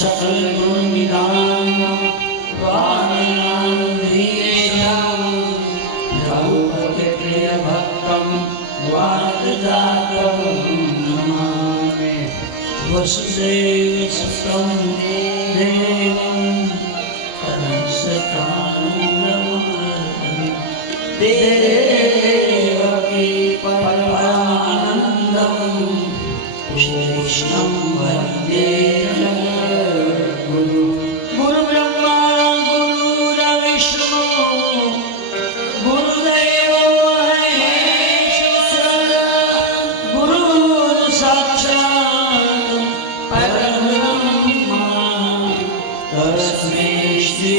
सकल गुण निधान रघुपति प्रिय भक्तम वादजातम नमामि वसुदेव सुतं देवं कंसचाणूरमर्दनं देवकी परमानन्दं कृष्णं वन्दे जगद्गुरुं गुरुब्रह्मा गुरुर्विष्णु गुरुदेवो महेश्वरः गुरुः साक्षात् परब्रह्म तस्मै श्री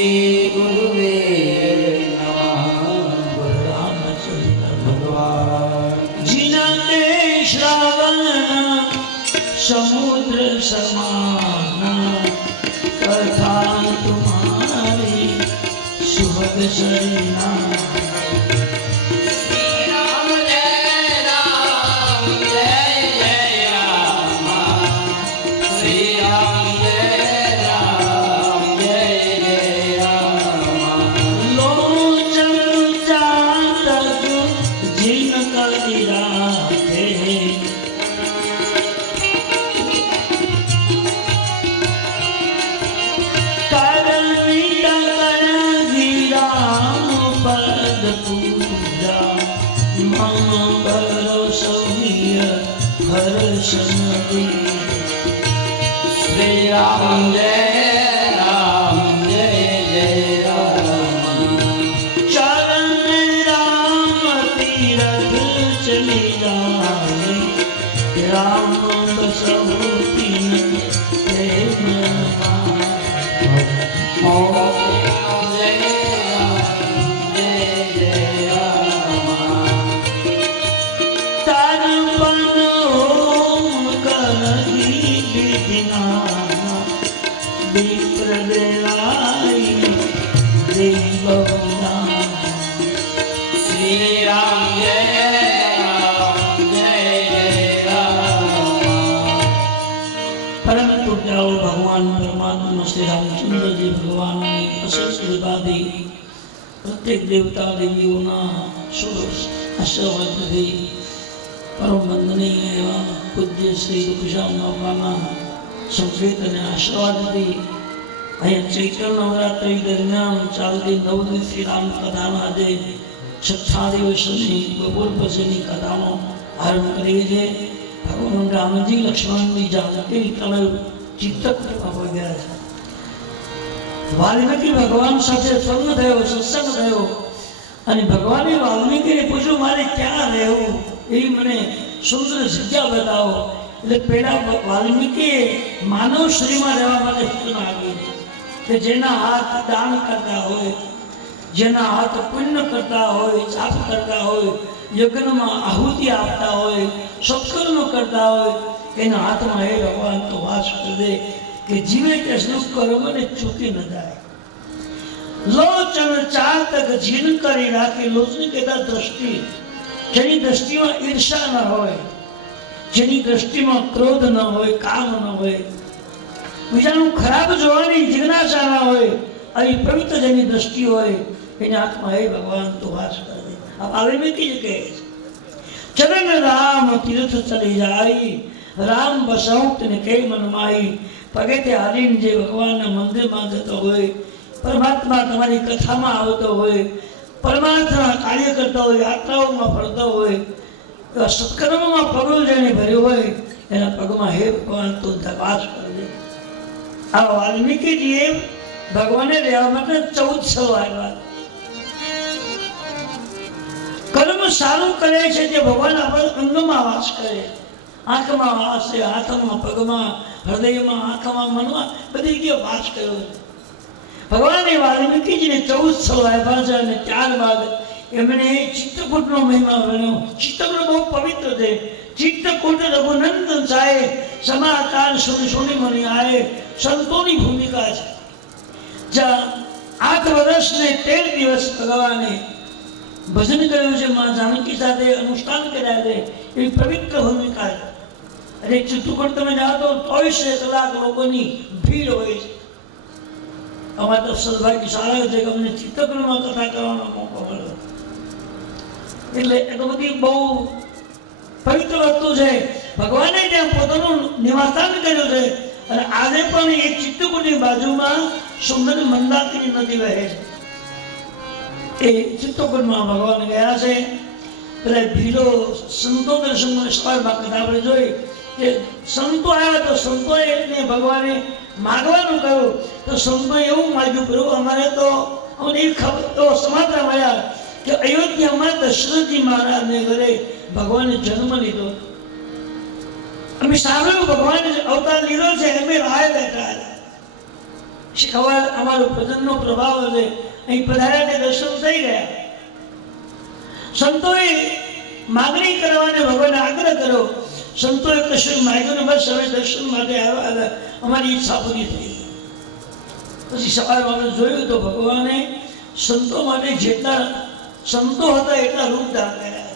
गुरुवे नमः। गुरु रामचंद्र भगवान जिनके श्रावण समुद्र समान कथा तुम्हारी सुभग सरिना। श्री राम जय राम चरण राम तीरथ चली जाए राम बसहु तीन प्रेम श्री राम जय राम। परम पूज्य भगवान परमात्मा श्री रामचंद्र जी भगवान की अशेष कृपाથી प्रत्येक देवता देवीઓના આશીર્વાદથી પરમ વંદનીય એવા પૂજ્ય શ્રી રૂપશ્યામ બાપાના સંકેત અને આશીર્વાદથી અહીંયા ચૈત્ર નવરાત્રિ દરમિયાન ચાલતી 9 દિવસની રામકથાના આજે 6 દિવસની બપોર પછીની કથાનો આરંભ કરીએ છીએ. ભગવાન રામજી લક્ષ્મણની જાનકી તળે ચિત્તકૂટમાં પહોંચ્યા છે. વાલ્મીકી ભગવાન સાથે સંગ થયો, સત્સંગ થયો અને ભગવાને વાલ્મીકીને પૂછ્યું મારે ક્યાં રહેવું, એ મને સુંદર જગ્યા બતાવો. એટલે પેલા વાલ્મીકીએ માનવ શ્રીમાં રહેવા માટે સૂચના આપી કે જેના હાથ દાન કરતા હોય, જેના હાથ પુણ્ય કરતા હોય, જાપ કરતા હોય, યજ્ઞમાં આહુતિ આપતા હોય, સત્કર્મ કરતા હોય, એના હાથમાં હે ભગવાન તો વાસ કરી દે કે જીવે તે સુખ કરો મને ચૂકી ન જાય. લોચન ચાતક જીન કરી રાખી. લોચન કહેતા દ્રષ્ટિ, જેની દ્રષ્ટિમાં ઈર્ષા ન હોય, જેની દ્રષ્ટિમાં ક્રોધ ન હોય, કામ ન હોય, બીજાનું ખરાબ જોવાની જિજ્ઞાસા ના હોય, આવી પવિત્ર જેની દ્રષ્ટિ હોય એના હાથમાં હે ભગવાન તો વાસ કરી દે. આ વાલ્મીકી કહે છે ચરણ રામ તીર્થ ચલી જાય રામ બસહુ તને કઈ મનમાઈ. પગેથી હાલીને જે ભગવાનના મંદિરમાં જતો હોય, પરમાત્મા તમારી કથામાં આવતો હોય, પરમાત્મા કાર્ય કરતા હોય, યાત્રાઓમાં ફરતો હોય, એવા સત્કર્મમાં પગલું જેને ભર્યું હોય એના પગમાં હે ભગવાન તો વાસ કરી દે. આ વાલ્મીકીજીએ ભગવાને રહેવા માટે 14 સલ આવ્યા. કર્મ સારું કરે છે જે ભગવાન આપણા અંગમાં વાસ કરે, આંખમાં વાસ છે, હાથમાં, પગમાં, હૃદયમાં, આંખમાં, મનમાં બધી જગ્યાએ વાસ કર્યો છે. ભગવાને વાલ્મીકીજીને 14 સલ આપ્યા છે અને ત્યારબાદ એમણે ચિત્તકૂટનો મહિમા વર્ણ્યો. ચિત્તકૂટ બહુ પવિત્ર છે. ચિત્તકૂટ રઘુનંદન સાહેબ સમાચાર સુની મુનિ આए સંતોની ભૂમિકા છે. જ્યાં 8 વર્ષ ને 13 દિવસ ભગવાને ભજન કર્યું છે, માં જાનકી સાથે અનુષ્ઠાન કર્યા છે, એવી પવિત્ર ભૂમિકા છે. અને ચિત્તકૂટ તમે જાઓ તો 24 કલાક લોકોની ભીડ હોય છે. અમારે તો સદભાગ્યશાળી છે કે અમને ચિત્તકુંડમાં કથા કરવાનો મોકો મળ્યો. એટલે એ તો બધી બહુ પવિત્ર વસ્તુ છે. ભગવાને ત્યાં પોતાનું નિવાસસ્થાન કર્યું છે. અને આજે પણ એ ચિત્તકુંડની બાજુમાં સુંદર મંદાકિની નદી વહે છે. એ ચિત્તકુંડમાં ભગવાન ગયા છે. પેલા ભીલો સંતો દર્શનમાં સવારમાં કથા આપણે જોઈ કે સંતો આવ્યા તો સંતોએ એને ભગવાને માગવાનું કહ્યું. તો સંતોએ એવું માગ્યું, પ્રભુ અમારે તો અમને એ ખબર તો સમાચાર મળ્યા કે અયોધ્યામાં દશરથજી મહારાજને ઘરે ભગવાને જન્મ લીધો. અમે સાંભળ્યું ભગવાને અવતાર લીધો છે, અમે રાહ બેઠા. ખબર અમારો ભજનનો પ્રભાવ છે. અહીં પધાર્યા દર્શન થઈ ગયા. સંતોએ માગણી કરવાને ભગવાને આગ્રહ કર્યો. સંતોએ કશું માગ્યું ને બસ હવે દર્શન માટે આવ્યા, અમારી ઈચ્છા પૂરી થઈ. પછી સવારમાં આપણે જોયું તો ભગવાને સંતો માટે જેટલા સંતો હતા એટલા રૂપ ધારણ કર્યા.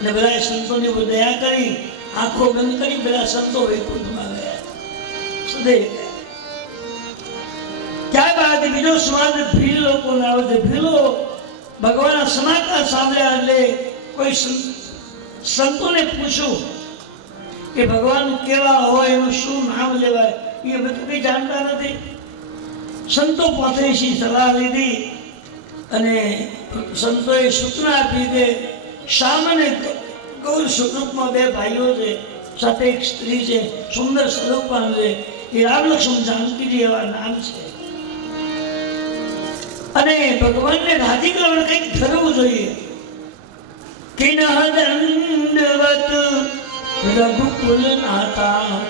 અને બધા સંતોની દયા કરી આંખો બંધ કરી બધા સંતો વૈકુંઠમાં ગયા, સદૈવ ગયા. ત્યારબાદ બીજો સ્વાદ ભીલ લોકોને આવે છે. ભીલો ભગવાનના સમાચાર સાંભળ્યા એટલે કોઈ સંતોને પૂછ્યું કે ભગવાન કેવા હોય, એનું શું નામ લેવાય, એ અમે તો કંઈ જાણતા નથી. સંતો પાસેથી સલાહ લીધી અને સંતોએ સૂચના આપી કે સામાન્ય ગૌર સ્વરૂપમાં બે ભાઈઓ છે, સાથે એક સ્ત્રી છે, સુંદર સ્વરૂપમાં છે, એ રામ લક્ષ્મણ જાનકીજી એવા નામ છે. અને ભગવાનને રાજી કરવા કંઈક ધરવું જોઈએ. રઘુકુલ નાથા,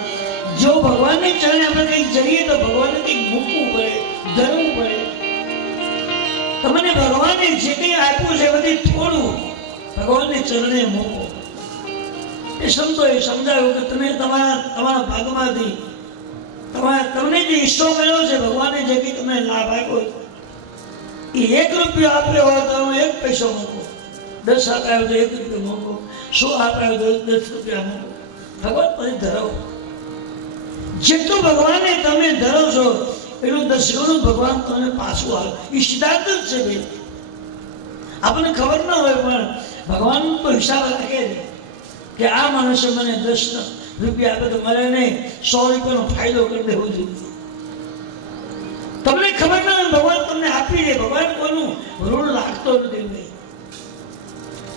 જો ભગવાનને ચરણે આપણે કંઈક જઈએ તો ભગવાનને કંઈક મૂકવું પડે, ધરવું પડે. તમને ભગવાને જે કંઈ આપ્યું છે બધી થોડું ભગવાનને ચરણે મૂકો. એ સંતોએ સમજાવ્યું કે તમે તમારા ભાગમાંથી તમને જે હિસ્સો મળ્યો છે, ભગવાને જે કંઈ તમને લાભ આપ્યો એ 1 રૂપિયો આપ્યો હોય તો 1 પૈસો મૂકો, 10 આપ્યા હોય તો 1 રૂપિયો મૂકો, 100 આપ્યા હોય તો 10 રૂપિયા મૂકો. ભગવાન પછી ધરાવો. જેટલું ભગવાને તમે ધરાવશો એટલું 10 ગણું ભગવાન તમને પાછું આવે. એ સિદ્ધાંત જ છે ભાઈ. આપણને ખબર ના હોય પણ ભગવાન તો હિસાબ રાખે છે કે આ માણસે મને 10 રૂપિયા આપે તો મારે નહીં 100 રૂપિયાનો ફાયદો કરી દેવો જોઈએ. તમને ખબર ના હોય ભગવાન તમને આપી દે. ભગવાન કોઈનું ઋણ લાગતો નથી.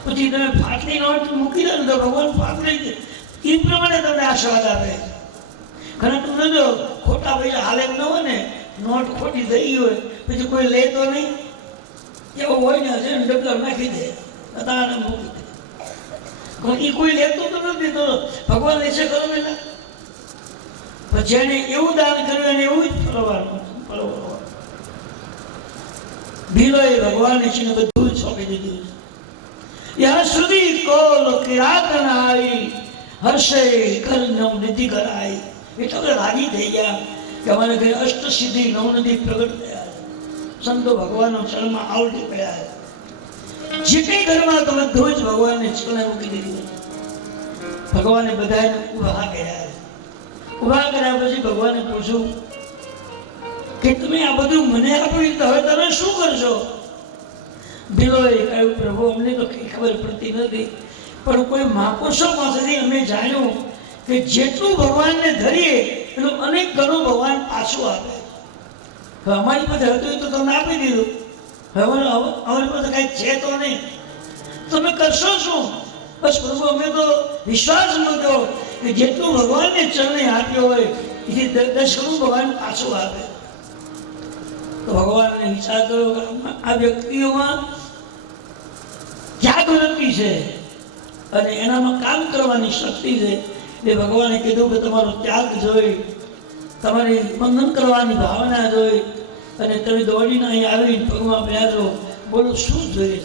પછી તમે ફાટલી નોટ મૂકી દો ને તો ભગવાન ફાટલી દે. એ પ્રમાણે તમને આશીર્વાદ આપે. ઘણા તમને જો ખોટા પૈસા હાલે ન હોય ને, નોટ ખોટી થઈ હોય પછી કોઈ લે તો નહીં, એવો હોય ને હશે ને ડબલા નાખી દે, તાને મૂકી દે. એ કોઈ લેતું તો નથી, તો ભગવાન લેશે કરો ને. પણ જેને એવું દાન કર્યું એને એવું જ ફળવાનું. ભીલોએ ભગવાનને છે ને બધું જ સોંપી દીધું. યહાં સુધી કોલ કિરાત ના આવી, હર્ષે ઘર નવનિધિ કરાઈ. એટલે રાજી થઈ ગયા કે અમારે ઘરે અષ્ટસિદ્ધિ નવનિધિ પ્રગટ થયા. સંતો ભગવાનના ચરણમાં આવડી પડ્યા. જે કંઈ ઘરમાં તમે બધું જ ભગવાનને ચરણે મૂકી દીધું. ભગવાને બધાને ઉભા કર્યા. ઉભા કર્યા પછી ભગવાને પૂછ્યું કે તમે આ બધું મને આપ્યું તો હવે તમે શું કરશો? ભીલોએ કહ્યું, પ્રભુ અમને તો કંઈ ખબર પડતી નથી, પણ કોઈ મહાપુરુષો પાસેથી અમે જાણ્યું કે જેટલું ભગવાનને ધરીએ એટલું અનેક ગણું ભગવાન પાછું આપે. હવે અમારી પાસે હતું તો તમને આપી દીધું. હવે અમારી પાસે કાંઈ છે તો નહીં, તમે કરશો શું? બસ પ્રભુ અમે તો વિશ્વાસ મૂક્યો કે જેટલું ભગવાનને ચરણે આપ્યો હોય એથી 10 ગણું ભગવાન પાછું આપે. તો ભગવાનને વિચાર કર્યો કે આ વ્યક્તિઓમાં ત્યાગ વૃત્તિ છે અને એનામાં કામ કરવાની શક્તિ છે. એટલે ભગવાને કીધું કે તમારો ત્યાગ જોઈ, તમારી વંદન કરવાની ભાવના જોઈ અને તમે દોડીને અહીં આવીને ભગવાન બેસો. બોલો શું જોઈએ?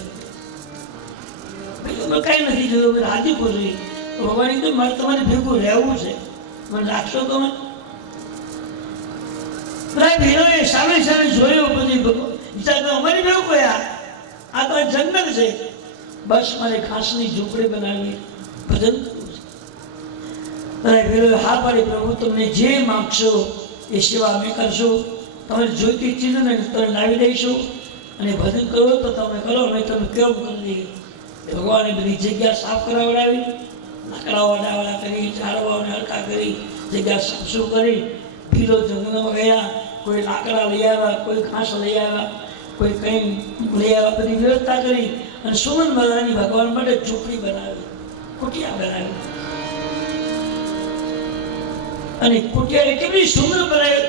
તમે કાંઈ નથી જોયું, રાજી ખુશી. તો ભગવાન કીધું મારે તમારે ભેગું રહેવું છે, મને રાખશો તમે? ભીલોએ સામે સામે જોયું. પછી વિચાર અમારી ભેગું કયા? આ તો જંગલ છે, બસ મારે ઘાસની ઝૂંપડી બનાવી ભજન કરવું છે. ભીલોએ હા પાડી, પ્રભુ તમને જે માગશો એ સેવા અમે કરશું, તમારી જોઈતી ચીજને તમે લાવી દઈશું, અને ભજન કરો તો તમે કરો, નહીં તમે કેવું કરી દઈએ. ભગવાને બધી જગ્યા સાફ કરાવડાવી, લાકડાઓ ડાવડા કરી, ઝાડવાઓને હરખા કરી, જગ્યા સાફ કરી. ભીલો જંગલમાં ગયા, કોઈ લાકડા લઈ આવ્યા, કોઈ ઘાસ લઈ આવ્યા, કોઈ કંઈ લઈ આવ્યા, બધી વ્યવસ્થા કરી અને સુમન મહારાજની ભગવાન માટે ઝૂંપડી બનાવી, કુટિયા બનાવી. અને કુટિયા એટલી બધી સુંદર બનાવી.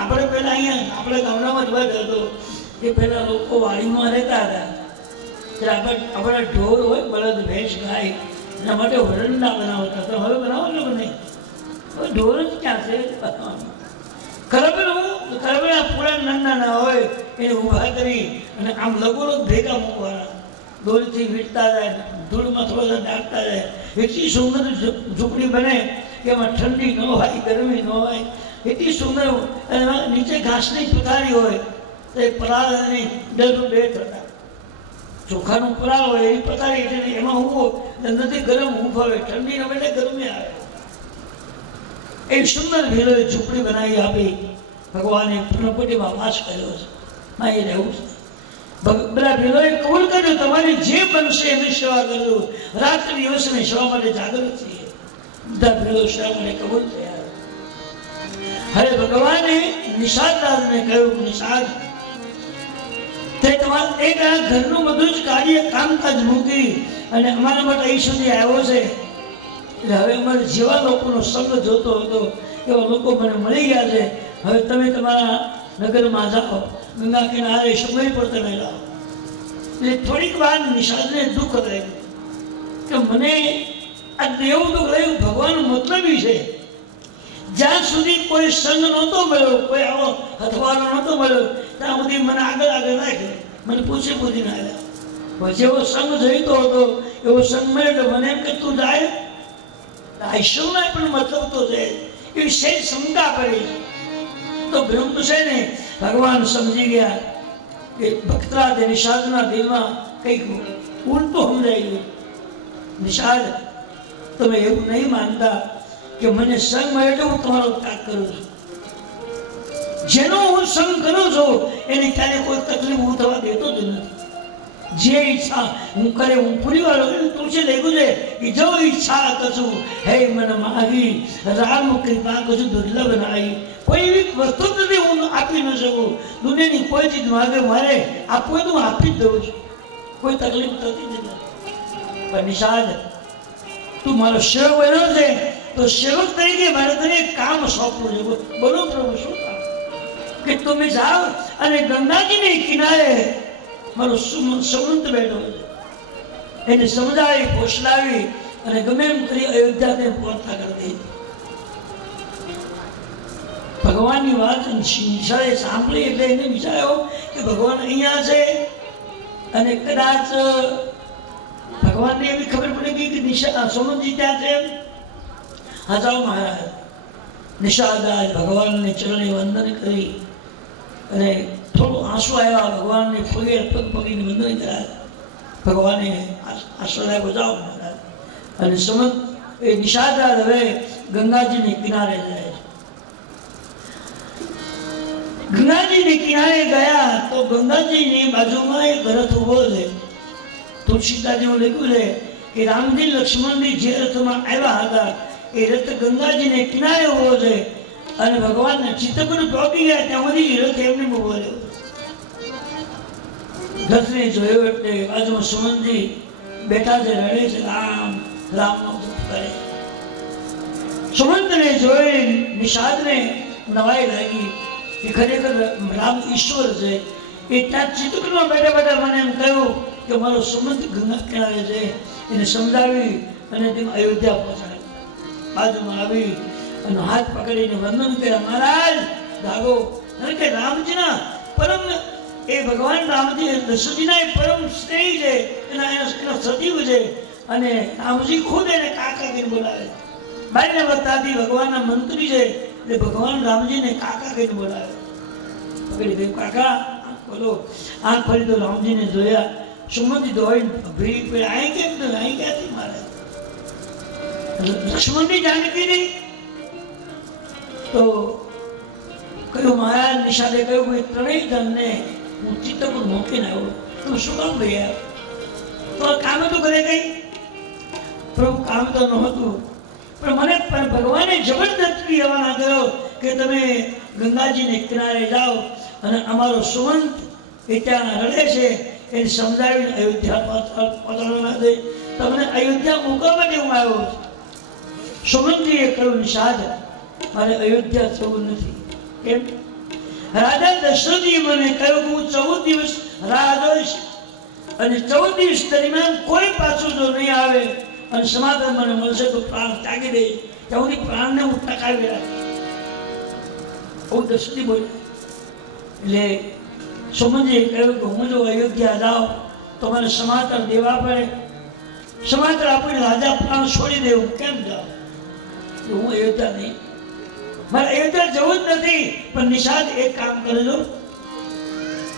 આપણે પહેલા અહીંયા આપણે ગામડામાં જોવા જતો એ પહેલા લોકો વાડીમાં રહેતા હતા, ત્યારે આપણા ઢોર હોય, બળદ ભેંસ ગાય એના માટે વરંડા બનાવતા. તો હવે બનાવો ને નહીં, હવે ઢોર જ ક્યાં છે. ખરેખર આ પૂરા નાના હોય એને ઊભા કરી અને આમ લગોલો ભેગા મૂકવાના, દોરીથી વીટતા જાય, ધૂળમાં થોડા ડાકતા જાય. એટલી સુંદર ઝૂંપડી બને કે એમાં ઠંડી ન હોય, ગરમી ન હોય, એટલી સુંદર. અને નીચે ઘાસની પથારી હોય તો એ પરાળ અને ડરનું બે થતા, ચોખાનું પરાળ હોય એની પથારી, એટલે એમાં ઊભો નથી ગરમ ઊભ આવે, ઠંડીને બદલે ગરમી આવે. એ સુંદર ભીલોએ ઝૂંપડી બનાવી આપી. ભગવાને પ્રકૃતિમાં વાસ કર્યો છે, માં એ રહેવું છે. બધા ભીલોએ કબૂલ કર્યું, તમારી જે બનશે એની સેવા કરજો, રાત્રિ દિવસની સેવા માટે જાગૃત છીએ. બધા ભીલો સેવા માટે કબૂલ થયા. હવે ભગવાને નિષાદ દાસને કહ્યું, નિષાદ તે તમારે એક આ ઘરનું બધું જ કાર્ય કામકાજ મૂકી અને અમારા માટે અહીં સુધી આવ્યો છે. એટલે હવે અમારે જેવા લોકોનો સંગ જોતો હતો એવા લોકો મને મળી ગયા છે. હવે તમે તમારા નગરમાં જાઓ, ગંગા કિનારે સમય પર તમે લાવો. એટલે થોડીક વાર નિષાદને દુઃખ રહ્યું કે મને આ એવું દુઃખ રહ્યું. ભગવાન મતલબી છે. જ્યાં સુધી કોઈ સંગ નહોતો મળ્યો, કોઈ આવો હથવારો નહોતો મળ્યો, ત્યાં સુધી મને આગળ રાખ્યો, મને પૂછીને આવ્યા. પછી એવો સંગ જોઈતો હતો, એવો સંગ મળ્યો તો મને એમ કે તું જાય, આઈશ્વરને પણ મતલબ તો છે. એવી સે શંકા કરી તો બ્રહ્મ છે ને ભગવાન સમજી ગયા કે ભક્તરાજ નિષાદના દિલમાં કંઈક ઉલટું સમજાઈ ગયું. નિષાદ, તમે એવું નહીં માનતા કે મને સંગ મળે તો હું તમારો ત્યાગ કરું છું. જેનો હું સંગ કરું છું એને ક્યારે કોઈ તકલીફ હું થવા દેતો જ નથી. જે ઈચ્છા હું કરે હું પૂરી વાર તુલસી લખ્યું છે કે જો ઈચ્છા કશું હે મને માગી, રામ કૃપા કશું દુર્લભ નાઈ. કોઈ એવી વસ્તુ નથી હું આપી ન શકું. દુનિયાની કોઈ ચીજ માગે મારે આપવું તો હું આપી જ દઉં છું, કોઈ તકલીફ થતી જ નથી. પણ નિષાદ, તું મારો સેવક બન્યો છે તો સેવક તરીકે મારે તને કામ સોંપવું છે. બોલો પ્રભુ, શું કામ? કે તમે જાઓ અને ગંગાજીને કિનારે મારો સુમંત બેઠો છે, એને સમજાવી પોષલાવી અને ગમે એમ કરી અયોધ્યાને પહોંચતા કરી. ભગવાનની વાત નિષાદે સાંભળી એટલે એને વિચાર્યો કે ભગવાન અહીંયા છે. અને કદાચ ભગવાનને એવી ખબર પડી ગઈ કે સુમંતજી ત્યાં છે. હા જાઓ મહારાજ. નિષાદ ભગવાનને ચરણે વંદન કરી અને થોડું આંસુ આવ્યા. ભગવાનને પગ પગીને વંદન કર્યા. ભગવાને આશ્રય બજાવો મહારાજ. અને સુમંત એ નિષાદ હવે ગંગાજીને કિનારે જાય. ગંગાજીને કિનારે ગયા તો ગંગાજીની બાજુમાં એક રથ ઉભો છે. તુલસીદાસજીનું લખ્યું છે કે રામજી લક્ષ્મણજી જે રથમાં આવ્યા હતા એ રથ ગંગાજીને કિનારે ઉભો છે. અને ભગવાનના ચિત્તપુર પહોંચી ગયા ત્યાં સુધી રથ એમને ઉભો રહ્યો. રથને જોયો એટલે બાજુમાં સુમંતજી બેઠા છે, રડે છે, રામ રામનો જપ કરે. સુમંતને જોઈ નિષાદને નવાઈ લાગી કે ખરેખર રામ ઈશ્વર છે. એ ત્યાં ચિત્તપુરમાં બેઠા બેઠા મને એમ કહ્યું કે મારો સુમંત ગંગા કિનારે છે. એને સમજાવી અને તેમાં અયોધ્યા પહોંચાડી. બાજુમાં આવી અને હાથ પકડીને વંદન કર્યા. મહારાજ જાગો. અને કે રામજીના પરમ એ ભગવાન રામજી દશરથજીના પરમ સ્નેહી છે, એના સજીવ છે. અને રામજી ખુદ એને કાકા કહીને બોલાવે. બાયના વતાથી ભગવાનના મંત્રી છે એટલે ભગવાન રામજીને કાકા કહીને બોલાવે. પકડી ગયું, કાકા બોલો. આંખ ખોલી તો રામજીને જોયા. સુમંતજી દોડીને ભરી અહીં કેમ તો અહીં ક્યાંથી મારે લક્ષ્મણની જાનકી નહીં. તો કહ્યું મહારાજ નિષાદે કહ્યું કે ત્રણેય જણને હું ચિત્તકુટ મૂકીને આવ્યો. તમે શું કામ ગયા? તો કામ તો કરે કઈ? પ્રભુ કામ તો નહોતું, પણ મને ભગવાને જબરદસ્તી રવાના કર્યો કે તમે ગંગાજીને કિનારે જાઓ અને અમારો સુમંત એ ત્યાં રડે છે એને સમજાવીને અયોધ્યા પહોંચાડવાના છે. તમને અયોધ્યા મૂકવા માટે હું આવ્યો છું. સુમંતજીએ કહ્યું નિષાદ મારે અયોધ્યા જવું નથી. કેમ? રાજા દશરથે મને કહ્યું કે હું 14 દિવસ રાહ જોઈશ અને 14 દિવસ દરમિયાન કોઈ પાછું જો નહીં આવે અને સમાધાન મને મળશે તો પ્રાણ ત્યાગી દે. ત્યાં સુધી પ્રાણને હું ટકાવી રાખીશ. હું દશરથી બોલ્યો. એટલે સુમંતજીએ કહ્યું કે હું જો અયોધ્યા જાઉં તો મને સમાચાર દેવા પડે. સમાચાર આપીને રાજા પ્રાણ છોડી દે. હું કેમ જાઉં? હું અયોધ્યા નહીં, મારે અયોધ્યા જવું જ નથી. પણ નિષાદ એક કામ કરજો,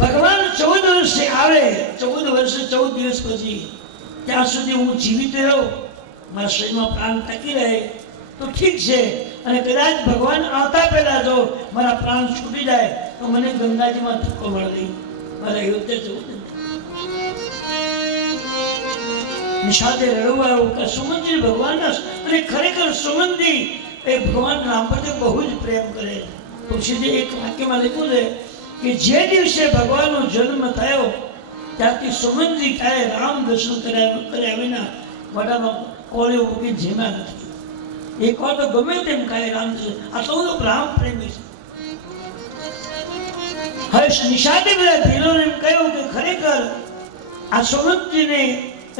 ભગવાન 14 વર્ષે આવે, 14 વર્ષે 14 દિવસ પછી ત્યાં સુધી હું જીવિત રહું, મારા શરીરમાં પ્રાણ ટકી રહે તો ઠીક છે. અને કદાચ ભગવાન આવતા પહેલા જો મારા પ્રાણ છૂટી જાય તો મને ગંગાજીમાં ધક્કો મળી. મારે અયોધ્યા જવું નથી. નિષાદે રડવા આવ્યું કે સુમંતજી ભગવાનના, અને ખરેખર સુમંતજી એ ભગવાન રામ પ્રત્યે બહુ જ પ્રેમ કરે. તુલસીજી એક વાક્યમાં લખ્યું છે કે જે દિવસે ભગવાનનો જન્મ થયો ત્યારથી સુમંતજી ક્યારે રામ દર્શન કર્યા વિના મોઢામાં કોળીઓ મૂકી જેમાં નથી. એક વાર તો ગમે તેમ કાંઈ રામ દર્શન, આ તો રામ પ્રેમી છે. હવે નિષાદે બધા ભીલોને એમ કહ્યું કે ખરેખર આ સુમંતજીને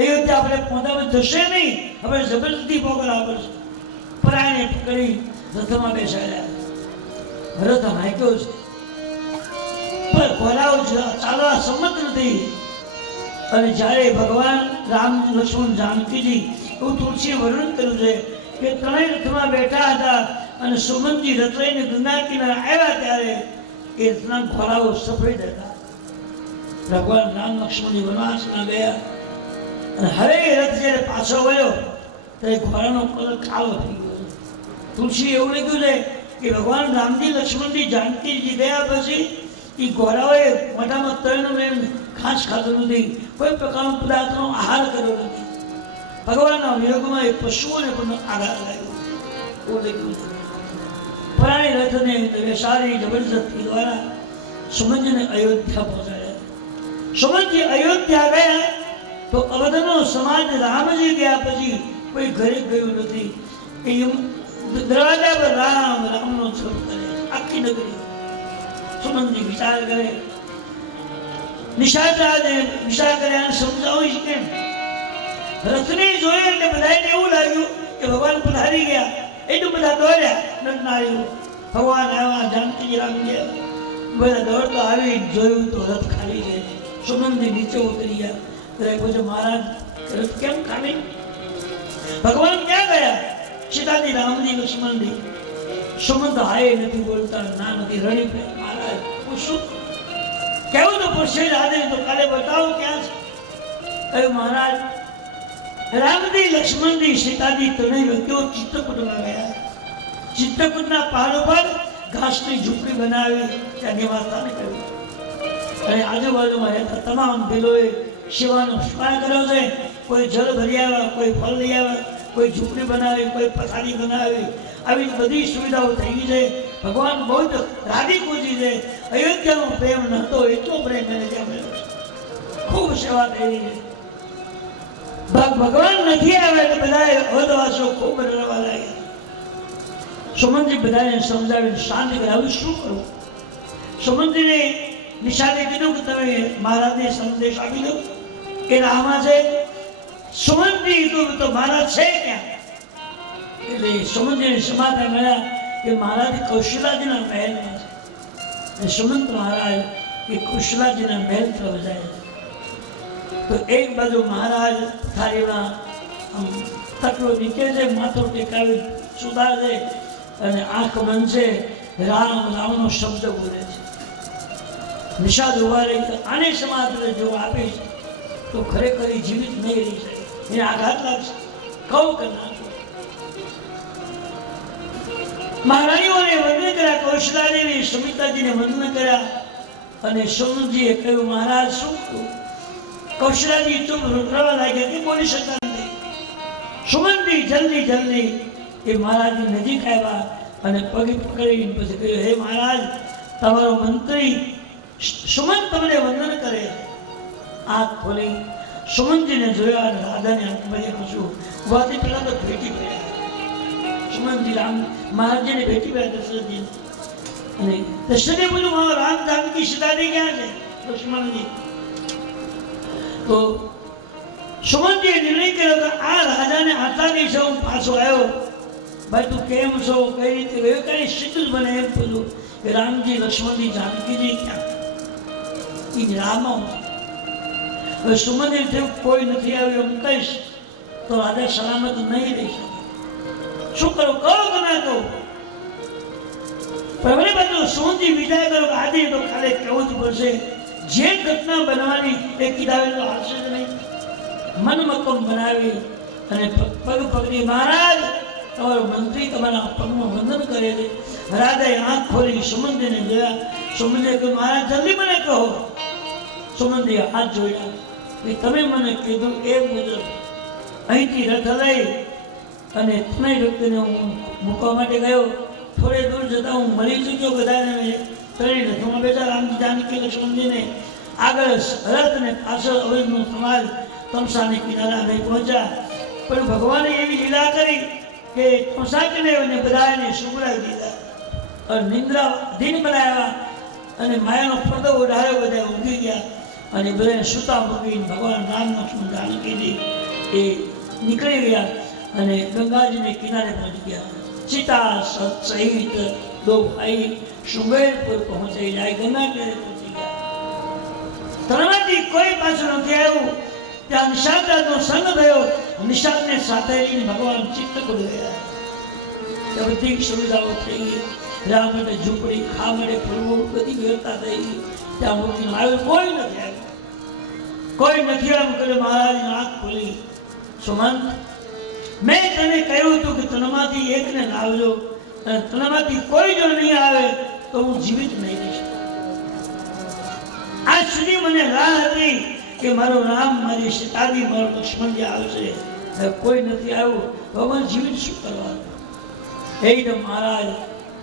અયોધ્યા આપણે પહોંચાડવા જશે નહીં, હવે જબરદસ્તી પકડાવવા પડશે. પરાયને પકડી રથમાં બેસાડ્યા. રથ હાંક્યો છે પણ ઘોડાઓ ચાલવા સંમત નથી. અને જ્યારે ભગવાન રામ લક્ષ્મણ જાનકીજી એવું તુલસીએ વર્ણન કર્યું છે કે ત્રણેય રથમાં બેઠા હતા અને સુમંતજી રથ લઈને ગંગા કિનારે આવ્યા ત્યારે એ રથના ઘોડાઓ સફેદ હતા. ભગવાન રામ લક્ષ્મણજી વનવાસમાં ગયા અને હવે એ રથ જ્યારે પાછો વળ્યો ત્યારે ઘોડાનો કલર કાળો થઈ ગયો. તુલસી એવું લખ્યું છે કે ભગવાન રામજી લક્ષ્મણજી જાનકીજી ગયા પછી એ ઘોડાઓએ મોઢામાં તળનું લઈને ઘાસ ખાતું નથી, કોઈ પ્રકારનો પદાર્થનો આહાર કર્યો નથી. ભગવાનના વિયોગમાં એ પશુઓને પણ આઘાત લાગ્યો. એવું લખ્યું છે. પરાણી રથને બેસાડી જબરદસ્તી દ્વારા સુમંતજીને અયોધ્યા પહોંચાડ્યા. સુમંતજી અયોધ્યા ગયા તો અવધનો સમાજ રામજી ગયા પછી કોઈ ઘરે ગયું નથી. એ દરવાજા પર રામ રામનો જપ કરે. આખી નગરી સુમંતજી વિચાર કરે. નિષાદ રાજે વિચાર કર્યા સમજાવું છે કેમ? રથને જોયું એટલે બધાને એવું લાગ્યું કે ભગવાન પધારી ગયા. એટલું બધા દોડ્યા. નટનારીઓ ભગવાન આવ્યા, જાનકીજી રામ ગયા. બધા દોડતા આવી જોયું તો રથ ખાલી છે. સુમંતજી નીચે ઉતરી ગયા. પૂછ્યું મહારાજ રથ કેમ ખાલી? ભગવાન ક્યાં ગયા? સીતાજી રામજી લક્ષ્મણજી. સુમંત હાય નથી બોલતા, ના નથી રડી પડ્યા. મહારાજ હું શું કેવું તો પૂછશે આજે તો કાલે બતાવો ક્યાં છે? કહ્યું મહારાજ રામજી લક્ષ્મણજી સીતાજી ત્રણેય વ્યક્તિઓ ચિત્તકૂટમાં ગયા. ચિત્તકૂટના પહાડ ઉપર ઘાસની ઝૂંપડી બનાવી ત્યાં નિવાસસ્થાને કહ્યું. અને આજુબાજુમાં રહેતા તમામ ભીલોએ સેવાનો સ્વીકાર કર્યો છે. કોઈ જળ ભરી આવ્યા, કોઈ ફળ લઈ આવ્યા, કોઈ ઝૂંપડી બનાવી, કોઈ પથારી બનાવી. આવી બધી સુવિધાઓ થઈ ગઈ છે. ભગવાન બહુ જ રાજી ખુશી છે. અયોધ્યાનો પ્રેમ નહોતો એટલો પ્રેમ એને ત્યાં મળ્યો છે. ખૂબ સેવા થઈ રહી છે. ભગવાન નથી આવ્યા એટલે બધા અવધવાસીઓ ખૂબ રડવા લાગ્યા. સુમંતજી બધાને સમજાવીને શાંત કરાવ્યું. શું કરવું? સુમંતજીને નિષાદે કીધું કે તમે મહારાજને સંદેશ આપી દો કે રામા છે. સુમંતજી કીધું તો મહારાજ છે ક્યાં? એટલે સુમંતજીને સમાધાન મળ્યા કે મહારાજ કૌશલાજીના મહેલમાં છે. સુમંત મહારાજ એ કૌશલાજીના મહેલ તરફ જાય. તો એક બાજુ મહારાજ થાળીમાં તકલો નીચે છે, માથું ટેકાવી સુધા છે અને આંખ મંજે રામ રામનો શબ્દ બોલે છે. નિષાદ ઉભા રહી આને સમાધાન જો આપીશ તો ખરેખર જીવિત નહીં રહી શકે. એને આઘાત લાગશે. કહું કે ના મહારાણીઓને વંદન કર્યા, કૌશલાદેવી સુમિત્રાજીને વંદન કર્યા અને સોમજીએ કહ્યું, મહારાજ શું કહ્યું? કૌશલાજી ચૂપ રડવા લાગ્યા કે બોલી શકતા નથી. સુમંતી જલ્દી જલ્દી એ મહારાજની નજીક આવ્યા અને પગે પકડીને પછી કહ્યું, હે મહારાજ, તમારો મંત્રી સુમંત તમને વંદન કરે. આંખ ખોલી સુમંતજીને જોયા અને રાધાને આંખમાં આંસુ વાતી પેલા તો ભેટી પડ્યા. સુમંતજી રામ મહારાજને ભેટી પડ્યા દશરથજી અને દશરથે બોલ્યું, મારો રામ જાનકી સીતાજી ક્યાં છે? લક્ષ્મણજી. તો સુમંતજીએ નિર્ણય કર્યો કે આ રાજાને આટલા દિવસે હું પાછો આવ્યો, ભાઈ તું કેમ છો, કઈ રીતે ગયો, કઈ સીધું જ મને એમ પૂછ્યું કે રામજી, લક્ષ્મણજી, જાનકીજી ક્યાં? એ નિરામાં હવે સુમંતજી થયું કોઈ નથી આવ્યું એમ કહીશ તો રાજા સલામત નહીં રહી શકે. શું કરું, કહો કે ના કહું? પણ મને બધું સુમંતજી વિચાર કરો કે આજે તો કાલે કહેવું જ પડશે. જે ઘટના બનવાની એ કીધાવે તો હાલશે જ નહીં. મન મક્કમ બનાવી અને પગ પકડી, મહારાજ તમારો મંત્રી તમારા પગમાં વંદન કરે છે. રાજાએ આંખ ખોલી સુમંતજીને જોયા. સુમંતજીએ કહ્યું, મહારાજ જલ્દી મને કહો. સુમંતજીએ હાથ જોડ્યા. તમે મને કીધું એ મુજબ અહીંથી રથ લઈ અને ત્રણેય વ્યક્તિને હું મૂકવા માટે ગયો. થોડે દૂર જતા હું મળી ચૂક્યો બધાને. ત્રણેય રથમાં બેઠા રામજી, જાનકી, લક્ષ્મણજીને આગળ રથ ને પાછળ અવધનો સમાજ તમસાને કિનારા નહીં પહોંચ્યા. પણ ભગવાને એવી લીલા કરી કે તમસાકને અને બધાને સુગડાવી દીધા અને નિંદ્રા ધીન બનાવ્યા અને માયાનો પડદો ઉડાડ્યો. બધા ઊંઘી ગયા અને બધાને સુતા મૂકીને ભગવાન રામ, લક્ષ્મણ, જાનકીજી એ નીકળી ગયા અને ગંગાજીને કિનારે પહોંચી ગયા. સીતા સહિત દો ભાઈ શૃંગેરપુર પહોંચી જાય, ગંગા કિનારે પહોંચી ગયા. તરવાથી કોઈ પાછું નથી આવ્યું. ત્યાં નિષાદનો સંગ થયો. નિષાદને સાથે લઈને ભગવાન ચિત્તકૂટ ગયા. ત્યાં બધી સુવિધાઓ થઈ ગઈ. રામ માટે ઝૂંપડી, ખા માટે ફરવું, બધી વ્યવસ્થા થઈ ગઈ. ત્યાં મૂર્તિનો આવ્યો કોઈ નથી આવ્યું. કોઈ નથી એમ કર્યું. મહારાજની આંખ ખોલી, સુમંત, મેં તને કહ્યું હતું કે તનમાંથી એકને લાવજો અને તનમાંથી કોઈ જો નહીં આવે તો હું જીવિત નહીં રહી શકું. આજ સુધી મને રાહ હતી કે મારો રામ, મારી સીતાજી, મારો લક્ષ્મણજી આવશે. કોઈ નથી આવ્યું. ભગવાન જીવિત શું કરવાનું? એકદમ મહારાજ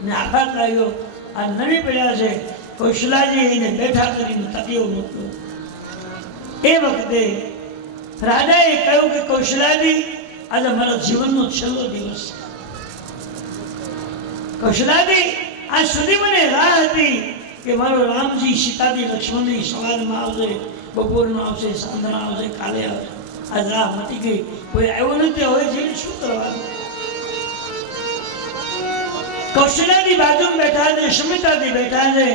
ને આઘાત લાગ્યો. આ નડી પડ્યા છે. કૌશલાજી એને બેઠા કરીને તકીઓ મૂક્યો. એ વખતે રાજાએ કહ્યું કે કૌશલાજી, આજે મારા જીવનનો છેલ્લો દિવસ છે. કૌશલાજી, આજ સુધી મને રાહ હતી કે મારો રામજી, સીતાજી, લક્ષ્મણજી સવારમાં આવશે, બપોરમાં આવશે, સાંજના આવશે, કાલે આવશે. આજ રાહ મટી ગઈ. કોઈ આવ્યો નથી. હવે જઈને શું કરવાનું? કૌશલાજી બાજુમાં બેઠા છે, સુમિત્રાજી બેઠા છે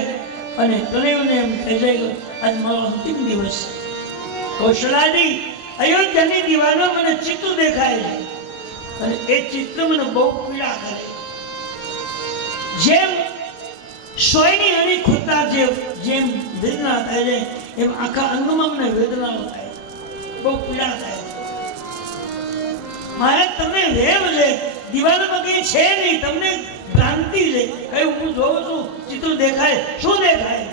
અને ત્રણેયને એમ કહે છે કે આજ મારો અંતિમ દિવસ છે. કૌશલાજી, અયોધ્યાની દીવાનો મને ચિત્ર દેખાય છે અને એ ચિત્ર મને બહુ પીડા કરે. જેમ સોયની હણી ખોતા જેમ વેદના થાય છે એમ આખા અંગમાં મને વેદનાઓ થાય, બહુ પીડા થાય. મારા તમને વેમ છે, દીવાલોમાં કઈ છે નહીં, તમને ભ્રાંતિ છે. કઈ હું જોઉં છું, ચિત્ર દેખાય, શું દેખાય?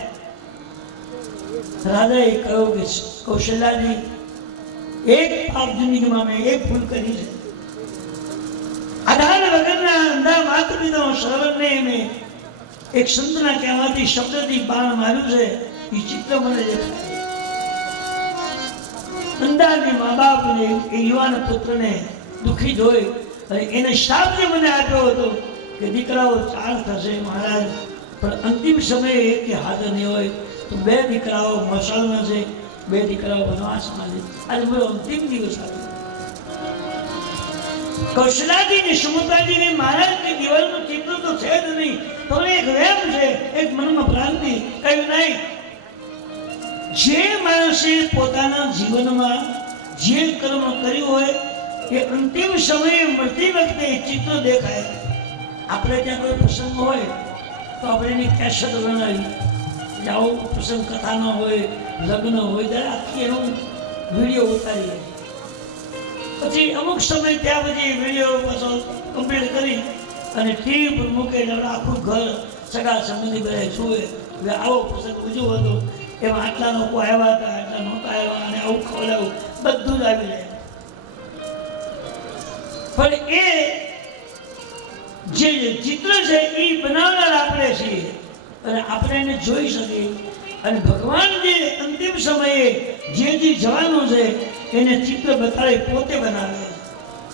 રાજાએ કહ્યું કે કૌશલ્યાજી, એક પાપ જિંદગીમાં મેં એક ભૂલ કરી છે. આધાર વગરના અંધા માત્ર પિતાનો શ્રવણને મેં એક સંતના કહેવાથી શબ્દથી બાણ માર્યું છે. એ ચિત્ર મને દેખાય. અંધાની મા બાપને એ યુવાન પુત્રને દુઃખી જોઈ અને એને શાપ જે મને આપ્યો હતો કે દીકરાઓ 4 થશે મહારાજ, પણ અંતિમ સમયે એક હાજર નહીં હોય તો 2 દીકરાઓ મસાલમાં છે, 2 દીકરાઓ વનવાસમાં છે. આજે મારો અંતિમ દિવસ આવ્યો. કૌશલાજીને, સુમંતાજીને મહારાજની દિવાલનું ચિત્ર તો છે જ નહીં, પણ એક વેમ છે, એક મનમાં ભ્રાંતિ. કહ્યું નહીં, જે માણસે પોતાના જીવનમાં જે કર્મ કર્યું હોય એ અંતિમ સમયે મળતી વખતે ચિત્ર દેખાય. આપણે ત્યાં કોઈ પ્રસંગ હોય તો આપણે એની કેસેટ બનાવી, આવો પ્રસંગ કથાનો હોય, લગ્ન હોય, ત્યારે આખી એનો વિડીયો ઉતારીએ. પછી અમુક સમય ત્યાં પછી વિડીયો પાછો કમ્પ્લીટ કરી અને ટીવી પર મૂકે એટલે આખું ઘર સગા સંબંધી બધા જુએ હવે આવો પ્રસંગ ઉજવો હતો એમાં આટલા લોકો આવ્યા હતા આટલા નહોતા આવ્યા અને આવું ખવડાવું બધું જ આવી જાય પણ એ જે ચિત્ર છે એ બનાવનાર આપણે છીએ અને આપણે એને જોઈ શકીએ અને ભગવાન જે અંતિમ સમયે જે જવાનું છે એને ચિત્ર બતાવી પોતે બનાવે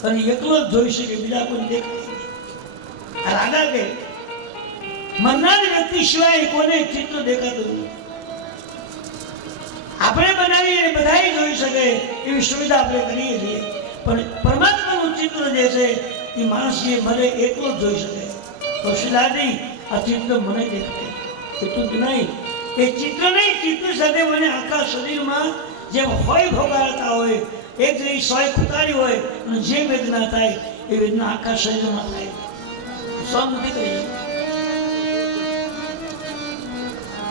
અને એકલો જ જોઈ શકે બીજા કોઈ દેખાય રાગા કે મરનાર વ્યક્તિ સિવાય કોને ચિત્ર દેખાતું નથી આપણે બનાવીએ બધા જોઈ શકે એવી સુવિધા આપણે કરીએ છીએ પણ પરમાત્માનું ચિત્ર જે છે એ માણસ જે ભલે એકલો જ જોઈ શકે કૌશલાદી આ ચિત્ર મને દેખાય એટલું જ નહીં એ ચિત્ર નહીં ચિત્ર સાથે મને આખા શરીરમાં જેમ હોય ભોગાડતા હોય એક જગ્યાએ સોય ખુતારી હોય અને જે વેદના થાય એ વેદના આખા શરીરમાં થાય સહન નથી કરી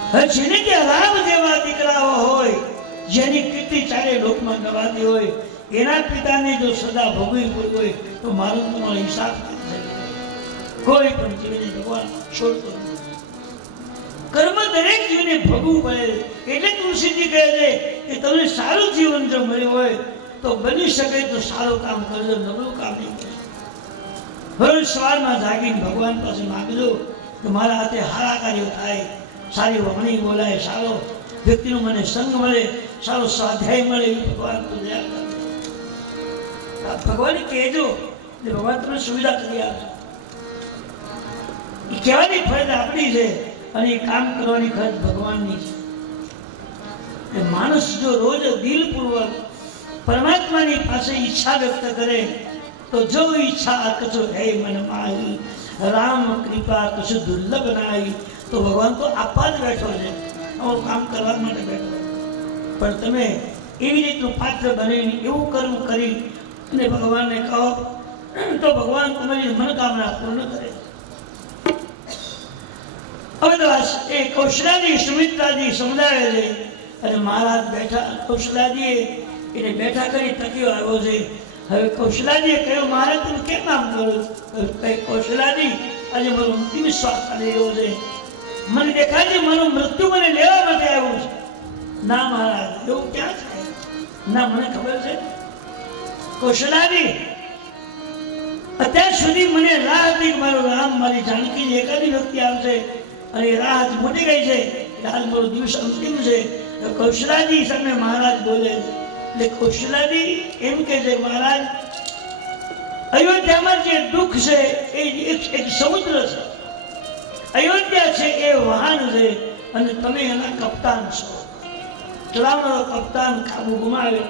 હવે જેને કે રામ જેવા દીકરાઓ હોય જેની કીર્તિ ચારે લોકમાં ગવાતી હોય એના પિતાને જો સદા ભોગવી પડી હોય તો મારો તમારો હિસાબ કોઈ પણ જીવને ભગવાન છોડતો નથી કર્મ દરેક જીવને ભોગવવું પડે એટલે તુલસીજી કહે છે કે તમને સારું જીવન જો મળ્યું હોય તો બની શકે તો સારું કામ કરજો નબળું કામ નહીં કરજો રોજ સવારમાં જાગીને ભગવાન પાસે માંગજો કે મારા હાથે સારા કાર્યો થાય સારી વાણી બોલાય સારો વ્યક્તિનો મને સંગ મળે સારો સ્વાધ્યાય મળે એ ભગવાન તો દયા કરે ભગવાન કહેજો એટલે ભગવાન તમને સુવિધા કરી આપશે એ કહેવાની ફરજ આપણી છે અને એ કામ કરવાની ફરજ ભગવાનની છે માણસ જો રોજ દિલપૂર્વક પરમાત્માની પાસે ઈચ્છા વ્યક્ત કરે તો જો ઈચ્છા કશો હે મન માહી રામ કૃપા કશું દુર્લભ નાઈ તો ભગવાન તો આપવા જ બેઠો છે આવું કામ કરવા માટે બેઠો પણ તમે એવી રીતનું પાત્ર બનીને એવું કર્મ કરી અને ભગવાનને કહો તો ભગવાન તમારી મનોકામના પૂર્ણ કરે હવે તો એ કૌશલાજી સુમિત્રાજી સમજાવે છે અને મહારાજ બેઠા કૌશલાજીએ એને બેઠા કરી તકીઓ આવ્યો છે હવે કૌશલાજીએ કહ્યું મહારાજ તમે કેમ કામ કર્યું કઈ કૌશલાજી આજે મારો અંતિમ શ્વાસ ચાલી રહ્યો છે મને દેખાય છે મારું મૃત્યુ મને લેવા માટે આવ્યું છે ના મહારાજ એવું ક્યાં છે ના મને ખબર છે કૌશલાજી અત્યાર સુધી મને રાહ હતી કે મારો રામ મારી જાનકી એકાદી વ્યક્તિ આવશે અને રાહ મોટી ગઈ છે આજ મારો દિવસ અંતિમ છે કૌશલાજી સામે મહારાજ બોલે એટલે કૌશલાજી એમ કે છે મહારાજ અયોધ્યામાં જે દુઃખ છે એ એક સમુદ્ર છે અયોધ્યા છે એ વહાણ છે અને તમે એના કપ્તાન છો ચલાવનારો કપ્તાન કાબુ ગુમાવે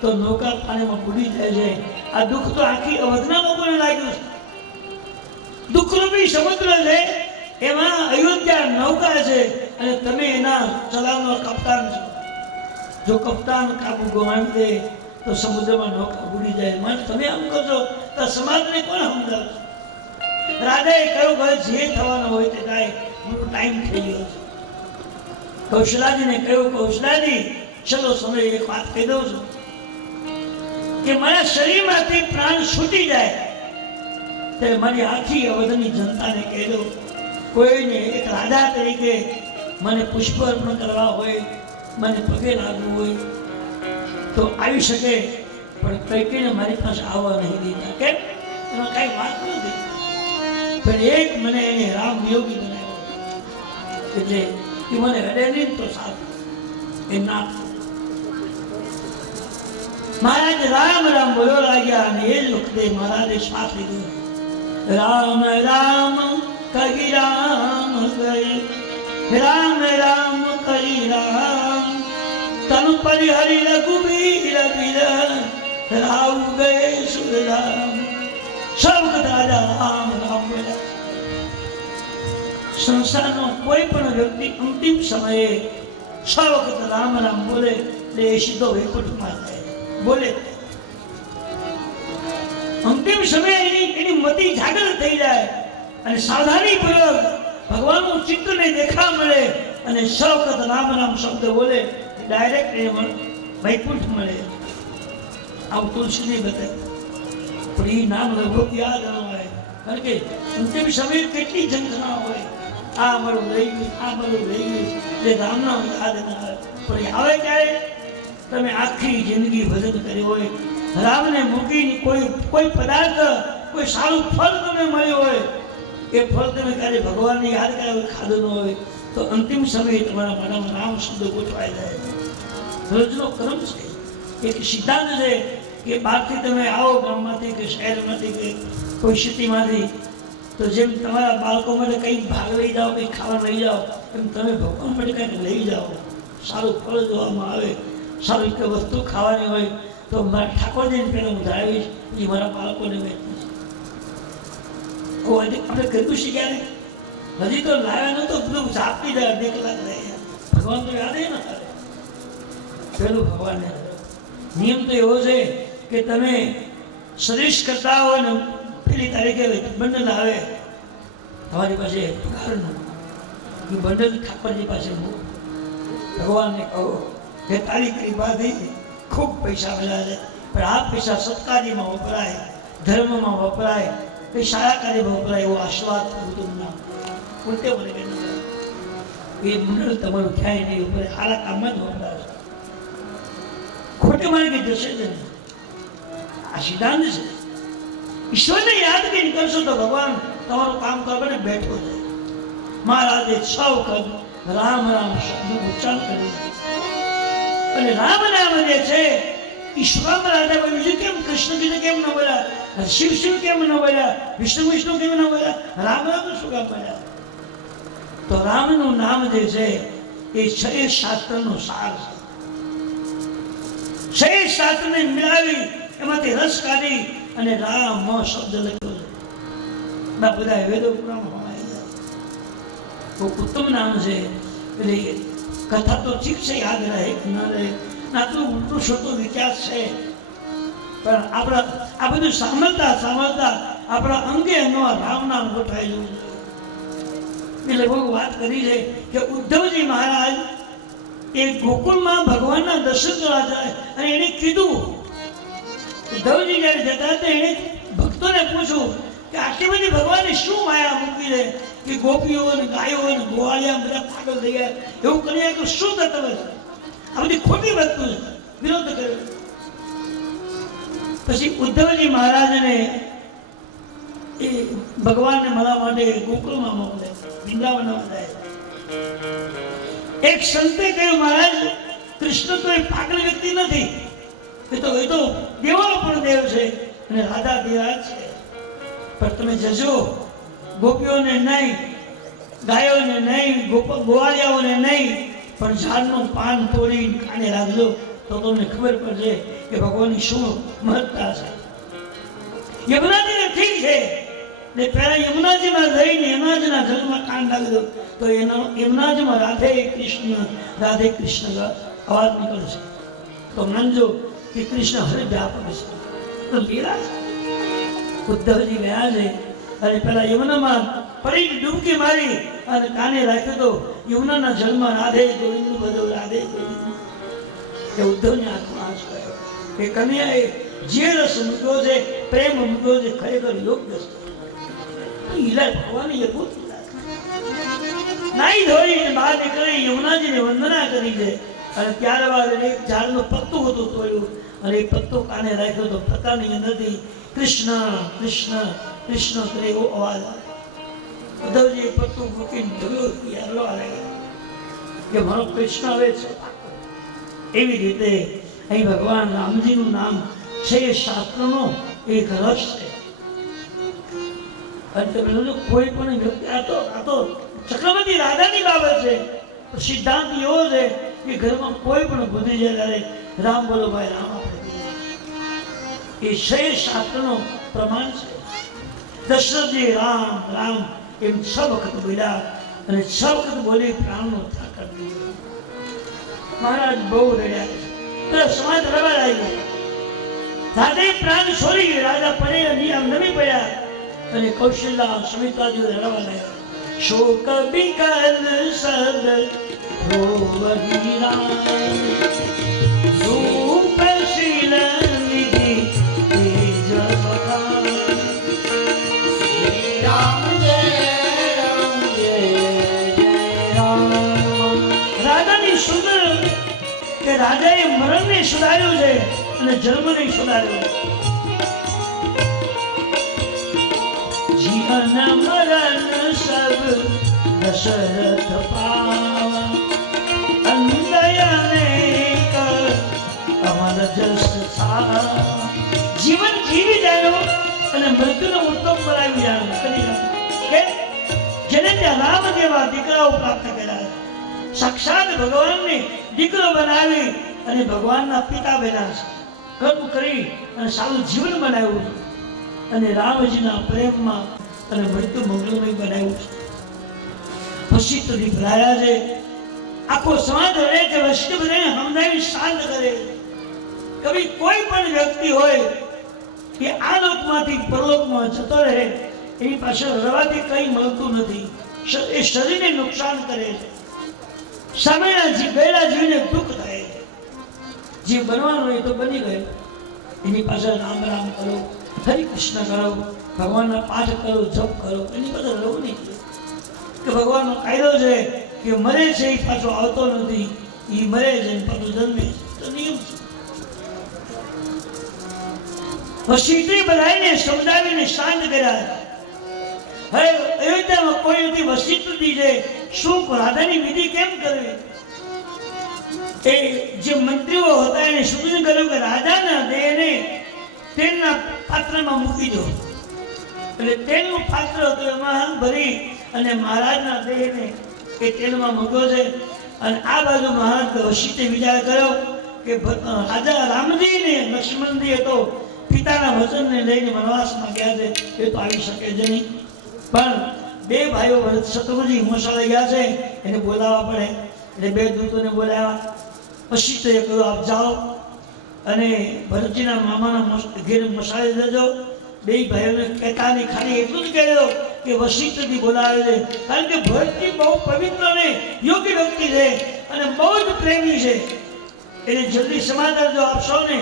તો નૌકા પાણીમાં બુડી જાય છે આ દુઃખ તો આખી અવધના લોકોને લાગ્યું છે દુઃખરૂપી સમુદ્ર છે એમાં અયોધ્યા નૌકા છે અને તમે એના ચલાવનારો કપ્તાન છો જો કપ્તાન કાબુ ગુમાવી દે તો સમુદ્રમાં નૌકા બુડી જાય મને તમે આમ કરશો તો સમાજને કોણ સમજાવશે રાજાએ કહ્યું કે જે થવાનું હોય તે થાય મોટો ટાઈમ થઈ ગયો છે કૌશલાજીને કહ્યું કૌશલાજી ચલો સમય એક વાત કહી દઉં છું કે મારા શરીરમાંથી પ્રાણ છૂટી જાય તે મારી આખી અવધની જનતાને કહી દઉં કોઈને એક રાજા તરીકે મને પુષ્પ અર્પણ કરવા હોય મને પગે લાગવું હોય તો આવી શકે પણ કઈકીને મારી પાસે આવવા નહીં દીધા કેમ એમાં કઈ વાત નથી પણ એક મને એને રામ યોગી બનાવ્યો એટલે એ મને હડે નહીં તો સારું એ ના મહારાજ રામ રામ બોલો લાગ્યા અને એ જ વખતે મહારાજે શ્વાસ લીધો રામ રામ કહી રામ ગયે રામ રામ કહી રામ તન પરિહરી રઘુવીર વીર રાવ ગયે સુર રામ સબ રાજા રામ રામ બોલ્યા સંસારનો કોઈ પણ વ્યક્તિ અંતિમ સમયે છ વખત રામ રામ બોલે એટલે એ સીધો વૈકુંઠમાં જાય બોલે અંતિમ સમયે એની મતિ જાગૃત થઈ જાય અને સાવધાની પૂર્વક ભગવાનનું ચિત્રને દેખા મળે અને છ વખત રામ રામ શબ્દ બોલે ડાયરેક્ટ એને વૈકુંઠ મળે આવું તુલસીને બતાવે પણ એ નામ લગભગ યાદ ન આવે કારણ કે અંતિમ સમયે કેટલી ઝંખના હોય, આ મારું રહી ગયું, આ મારું રહી ગયું, એટલે રામના યાદ ના આવે. પણ આવે ક્યારે? તમે આખી જિંદગી ભજન કર્યું હોય, રામને મૂકીને કોઈ પદાર્થ, કોઈ સારું ફળ તમે મળ્યું હોય, એ ફળ તમે ક્યારે ભગવાનને યાદ કર્યા હોય, ખાધું ન હોય, તો અંતિમ સમયે તમારા મનમાં રામ શબ્દ ગોઠવાઈ જાય. રોજનો ક્રમ છે, એક સિદ્ધાંત છે કે બહારથી તમે આવો, ગામમાંથી કે શહેરમાંથી કે કોઈ સિટીમાંથી, તો જેમ તમારા બાળકો માટે કંઈક ભાગ લઈ જાઓ, કંઈક ખાવા લઈ જાઓ, એમ તમે ભગવાન માટે કંઈક લઈ જાઓ. સારું ફળ જોવામાં આવે, સારી રીતે વસ્તુ ખાવાની હોય, તો મારા ઠાકોરજીને પહેલાં હું ધરાવીશ, પછી મારા બાળકોને વહેંચીશ. આપણે કર્યું શીખ્યા ને, હજી તો લાવ્યા નતો, બધું ઝાપી જાય, 2 કલાક રહે, ભગવાન તો યાદ ન કરે. પેલું ભગવાનને નિયમ તો એવો છે કે તમે સર્વિસ કરતા હો ને, પેલી તારીખે બંડલ આવે તમારી પાસે પગારનું, એ બંડલ ઠાકોરજી પાસે ભગવાનને કહો કે તારી કૃપાથી ખૂબ પૈસા મળ્યા છે, પણ આ પૈસા સત્કાર્યમાં વપરાય, ધર્મમાં વપરાય, કંઈ સારા કાર્યમાં વપરાય, એવો આશીર્વાદ કુટુંબના ઉલટે મને કે એ મંડળ તમારું ક્યાંય નહીં વપરાય, સારા કામમાં જ વપરાય. ખોટે મારે કે જશે જ નહીં. આ સિદ્ધાંત છે. ઈશ્વરને યાદ કરીને કરશો તો ભગવાન તમારું કામ કરવા બેઠો છે. મહારાજે સૌ વખત રામ રામ શબ્દનું ઉચ્ચારણ કર્યું, અને રામ નામ જે છે ઈશ્વરમાં રાજા બોલ્યું, કેમ કૃષ્ણ કીધું કેમ ન બોલ્યા, શિવ શિવ કેમ ન બોલ્યા, વિષ્ણુ વિષ્ણુ કેમ ન બોલ્યા, રામ રામ શું કામ બોલ્યા? તો રામનું નામ જે છે એ 6 શાસ્ત્રનો સાર છે. 6 શાસ્ત્રને મિલાવી એમાંથી રસ કાઢી અને રામ શબ્દ લખ્યો છે. બધા વેદો પુરાણમાં આવી જાય. બહુ ઉત્તમ નામ છે. એટલે કથા તો ઠીક છે, યાદ રહે કે ન રહે, આટલું ઉલટું છોટું વિચાર છે, પણ આપણા આ બધું સાંભળતા આપણા અંગે અંગો રામ નામ ગોઠવાઈ જવું જોઈએ. એટલે બહુ વાત કરી છે કે ઉદ્ધવજી મહારાજ એ ગોકુળમાં ભગવાનના દર્શન કરવા જાય, અને એને કીધું, ઉદ્ધવજી જયારે જતા હતા એને ભક્તોને પૂછ્યું કે આટલી બધી ભગવાને શું માયા મૂકી છે કે ગોપીઓ અને ગાયો અને ગોવાળિયા બધા પાગલ થઈ ગયા, એવું કરી કે શું થતું હશે? આ બધી ખોટી વસ્તુ છે, વિરોધ કર્યો. પછી ઉદ્ધવજી મહારાજને એ ભગવાનને મળવા માટે ગોકુળમાં મોકલે, વૃંદાવનમાં જાય. એક સંતે કહ્યું, મહારાજ કૃષ્ણ તો એ પાગલ વ્યક્તિ નથી, એ તો દેવાનો પણ દેવ છે અને રાધા દેવા છે, પણ તમે જજો, ગોપીઓને નહીં, ગાયોને નહીં, ગોવાળિયાઓને નહીં, પણ ઝાડનું પાન તોડીને કાને રાખજો, તો તમને ખબર પડશે કે ભગવાનની શું મહત્તા છે. યમુનાજીને ઠીક છે ને, પહેલા યમુનાજીમાં રહીને યમુનાજીના જલમાં કાન રાખજો, તો એનો યમુનાજીમાં રાધે કૃષ્ણ અવાજ નીકળશે. તો માનજો કે કૃષ્ણ હરે વ્યાપક છે, તો લીલા છે. ઉદ્ધવજી ગયા છે અને પેલા યમુનામાં પડી ડૂબકી મારી અને કાને રાખ્યો, તો યમુનાના જળમાં રાધે ગોવિંદ બધું રાધે ગોવિંદ. એ ઉદ્ધવની આંખમાં આંસુ આવ્યો કે કન્યાએ જે રસ મૂક્યો છે, પ્રેમ મૂક્યો છે, ખરેખર યોગ્ય છે. ઈલા ભગવાનની અદભુત નાઈ ધોઈને બહાર નીકળી યમુનાજીને વંદના કરી છે, અને ત્યારબાદ એક ઝાડનું પત્તું હતું તોડ્યું, અને એ પત્તું કાને રાખ્યો, તો પત્તાની અંદરથી કૃષ્ણ કૃષ્ણ કૃષ્ણ કરે એવો અવાજ આવે. ઉદ્ધવજી પત્તું મૂકીને હરવા લાગ્યા કે મારો કૃષ્ણ આવે છે. એવી રીતે અહીં ભગવાન રામજીનું નામ 6 શાસ્ત્રનો એક રસ છે. અને તમે કોઈ પણ વ્યક્તિ આ તો ચક્રવર્તી રાજાની બાબત છે. સિદ્ધાંત એવો છે કે ઘરમાં કોઈ પણ ભૂલી જાય ત્યારે રામ બોલો ભાઈ રામ આપણે એ 6 શાસ્ત્રનો પ્રમાણ છે. દશરથજી રામ રામ એમ 6 વખત બોલ્યા, અને 6 વખત બોલી પ્રાણનો ત્યાગ કરી દીધો. મહારાજ બહુ રડ્યા છે, સમાજ રડવા લાગ્યો. રાધે પ્રાણ છોડી રાજા પડે નિયમ નમી પડ્યા, અને કૌશલ્યા સમિતાજી રડવા લાગ્યા. શોક વિકલ સદ રોવહી રામ, રૂપશીલ નિધિ તેજ બખાન. રાજાએ મરણને સુધાર્યું છે અને જન્મને સુધાર્યો. જીવન મરણ સબ દશરથ પાવા અંદયને અમર જસ થા. જીવન જીવી જાણો અને મૃત્યુને ઉત્તમ બનાવી જાણો કરી જાણો કે જેને ત્યાં રામ જેવા દીકરાઓ પ્રાપ્ત કર્યા, સાક્ષાત ભગવાનને દીકરો બનાવી અને ભગવાનના પિતા બન્યા છે, કર્મ કરી અને સારું જીવન બનાવ્યું છે અને રામજીના પ્રેમમાં અને મૃત્યુ મંગલમય બનાવ્યું છે. વશિષ્ઠથી ભરાયા છે. આખો સમાજ રહે કે વશિષ્ઠ બધાને સમજાવી શાંત કરે. કભી કોઈ પણ વ્યક્તિ હોય કે આ લોકમાંથી પરલોકમાં જતો રહે, એની પાછળ રવાથી કંઈ મળતું નથી. એ શરીરને નુકસાન કરે છે. સામેના ગયેલા જીવને દુઃખ થાય છે. જે બનવાનું હોય તો બની ગયું. એની પાછળ રામ રામ કરો, હરિ કૃષ્ણ કરો, ભગવાનના પાઠ કરો, જપ કરો, એની પાછળ રહું નહીં. કે ભગવાનનો કાયદો છે કે મરે છે એ પાછો આવતો નથી, એ મરે છે પાછો જન્મે છે, તો નિયમ છે. વશિષ્ઠે બધાને સમજાવીને શાંત કર્યા. હવે અયોધ્યામાં કોઈ નથી, વશિષ્ઠથી છે શું રાધાની વિધિ કેમ કરવી? એ જે મંત્રીઓ હતા એને સૂચન કર્યું કે રાજાના દેહને તેલના પાત્રમાં મૂકી દો. એટલે તેલનું પાત્ર હતું એમાં ભરી અને મહારાજના દેહને એ તેલમાં મૂક્યો છે. અને આ બાજુ મહારાજ વશિષ્ઠે વિચાર કર્યો કે રાજા રામજીને લક્ષ્મણજી હતો પિતાના વચનને લઈને વનવાસમાં ગયા છે, એ તો આવી શકે જ નહીં. પણ બે ભાઈઓ શત્રુજી મોસાળે ગયા છે, એને બોલાવવા પડે. એટલે બે દૂતોને બોલાવ્યા. વશિષ્ઠે કહ્યું આપ જાઓ અને ભરતજીના મામાના ઘેર મસાળે જજો. બે ભાઈઓને કહેતા નહીં, ખાલી એટલું જ કહેજો કે વશિષ્ઠથી બોલાવે છે. કારણ કે ભરતજી બહુ પવિત્ર અને યોગ્ય વ્યક્તિ છે અને બહુ જ પ્રેમી છે. એને જલ્દી સમાચાર જો આપશો ને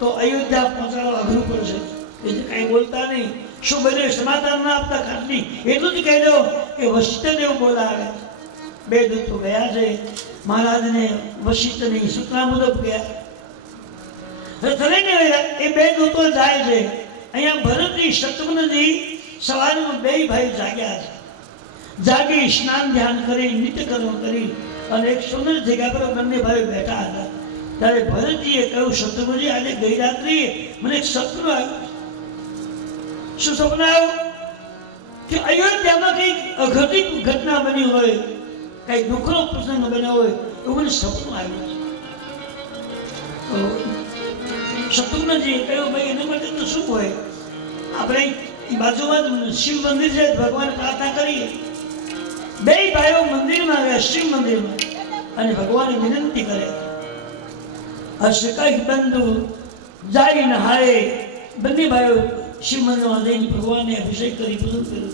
તો અયોધ્યા પહોંચાડવા અઘરું પડશે. એટલે કાંઈ બોલતા નહીં. શું બન્યું સમાચાર ના આપતા ખાલી એટલું જ કહેજો કે વશિષ્ઠદેવ બોલાવે. બે દૂતો ગયા છે. મહારાજને વશિષ્ઠની સૂચના મુજબ ગયા. એ બે દૂતો જાય છે. અહીંયા ભરતજી શત્રુઘ્નજી સવારમાં બે ભાઈ જાગ્યા છે. જાગી સ્નાન ધ્યાન કરી નિત્યકર્મ કરી અને એક સુંદર જગ્યા પર બંને ભાઈ બેઠા હતા. ત્યારે ભરતજીએ કહ્યું શત્રુઘ્નજી આજે ગઈ રાત્રિએ મને એક સપનું આવ્યું. શું સપનું આવ્યું? કે અયોધ્યામાં કઈ અઘટિત ઘટના બની હોય, કઈ દુઃખનો પ્રસંગ બન્યો હોય એવું મને સપનું આવ્યું છે. શત્રુઘ્નજીએ કહ્યું ભાઈ એના માટે તો શું હોય, આપણે બાજુમાં શિવ મંદિર છે, ભગવાન પ્રાર્થના કરીએ. બે ભાઈઓ મંદિરમાં ગયા, શિવ મંદિરમાં, અને ભગવાને વિનંતી કરે. હર્ષ કઈ બંધુ જાય નહાય. બંને ભાઈઓ શિવ મંદિરમાં જઈને ભગવાનને અભિષેક કરી પૂજન કર્યું.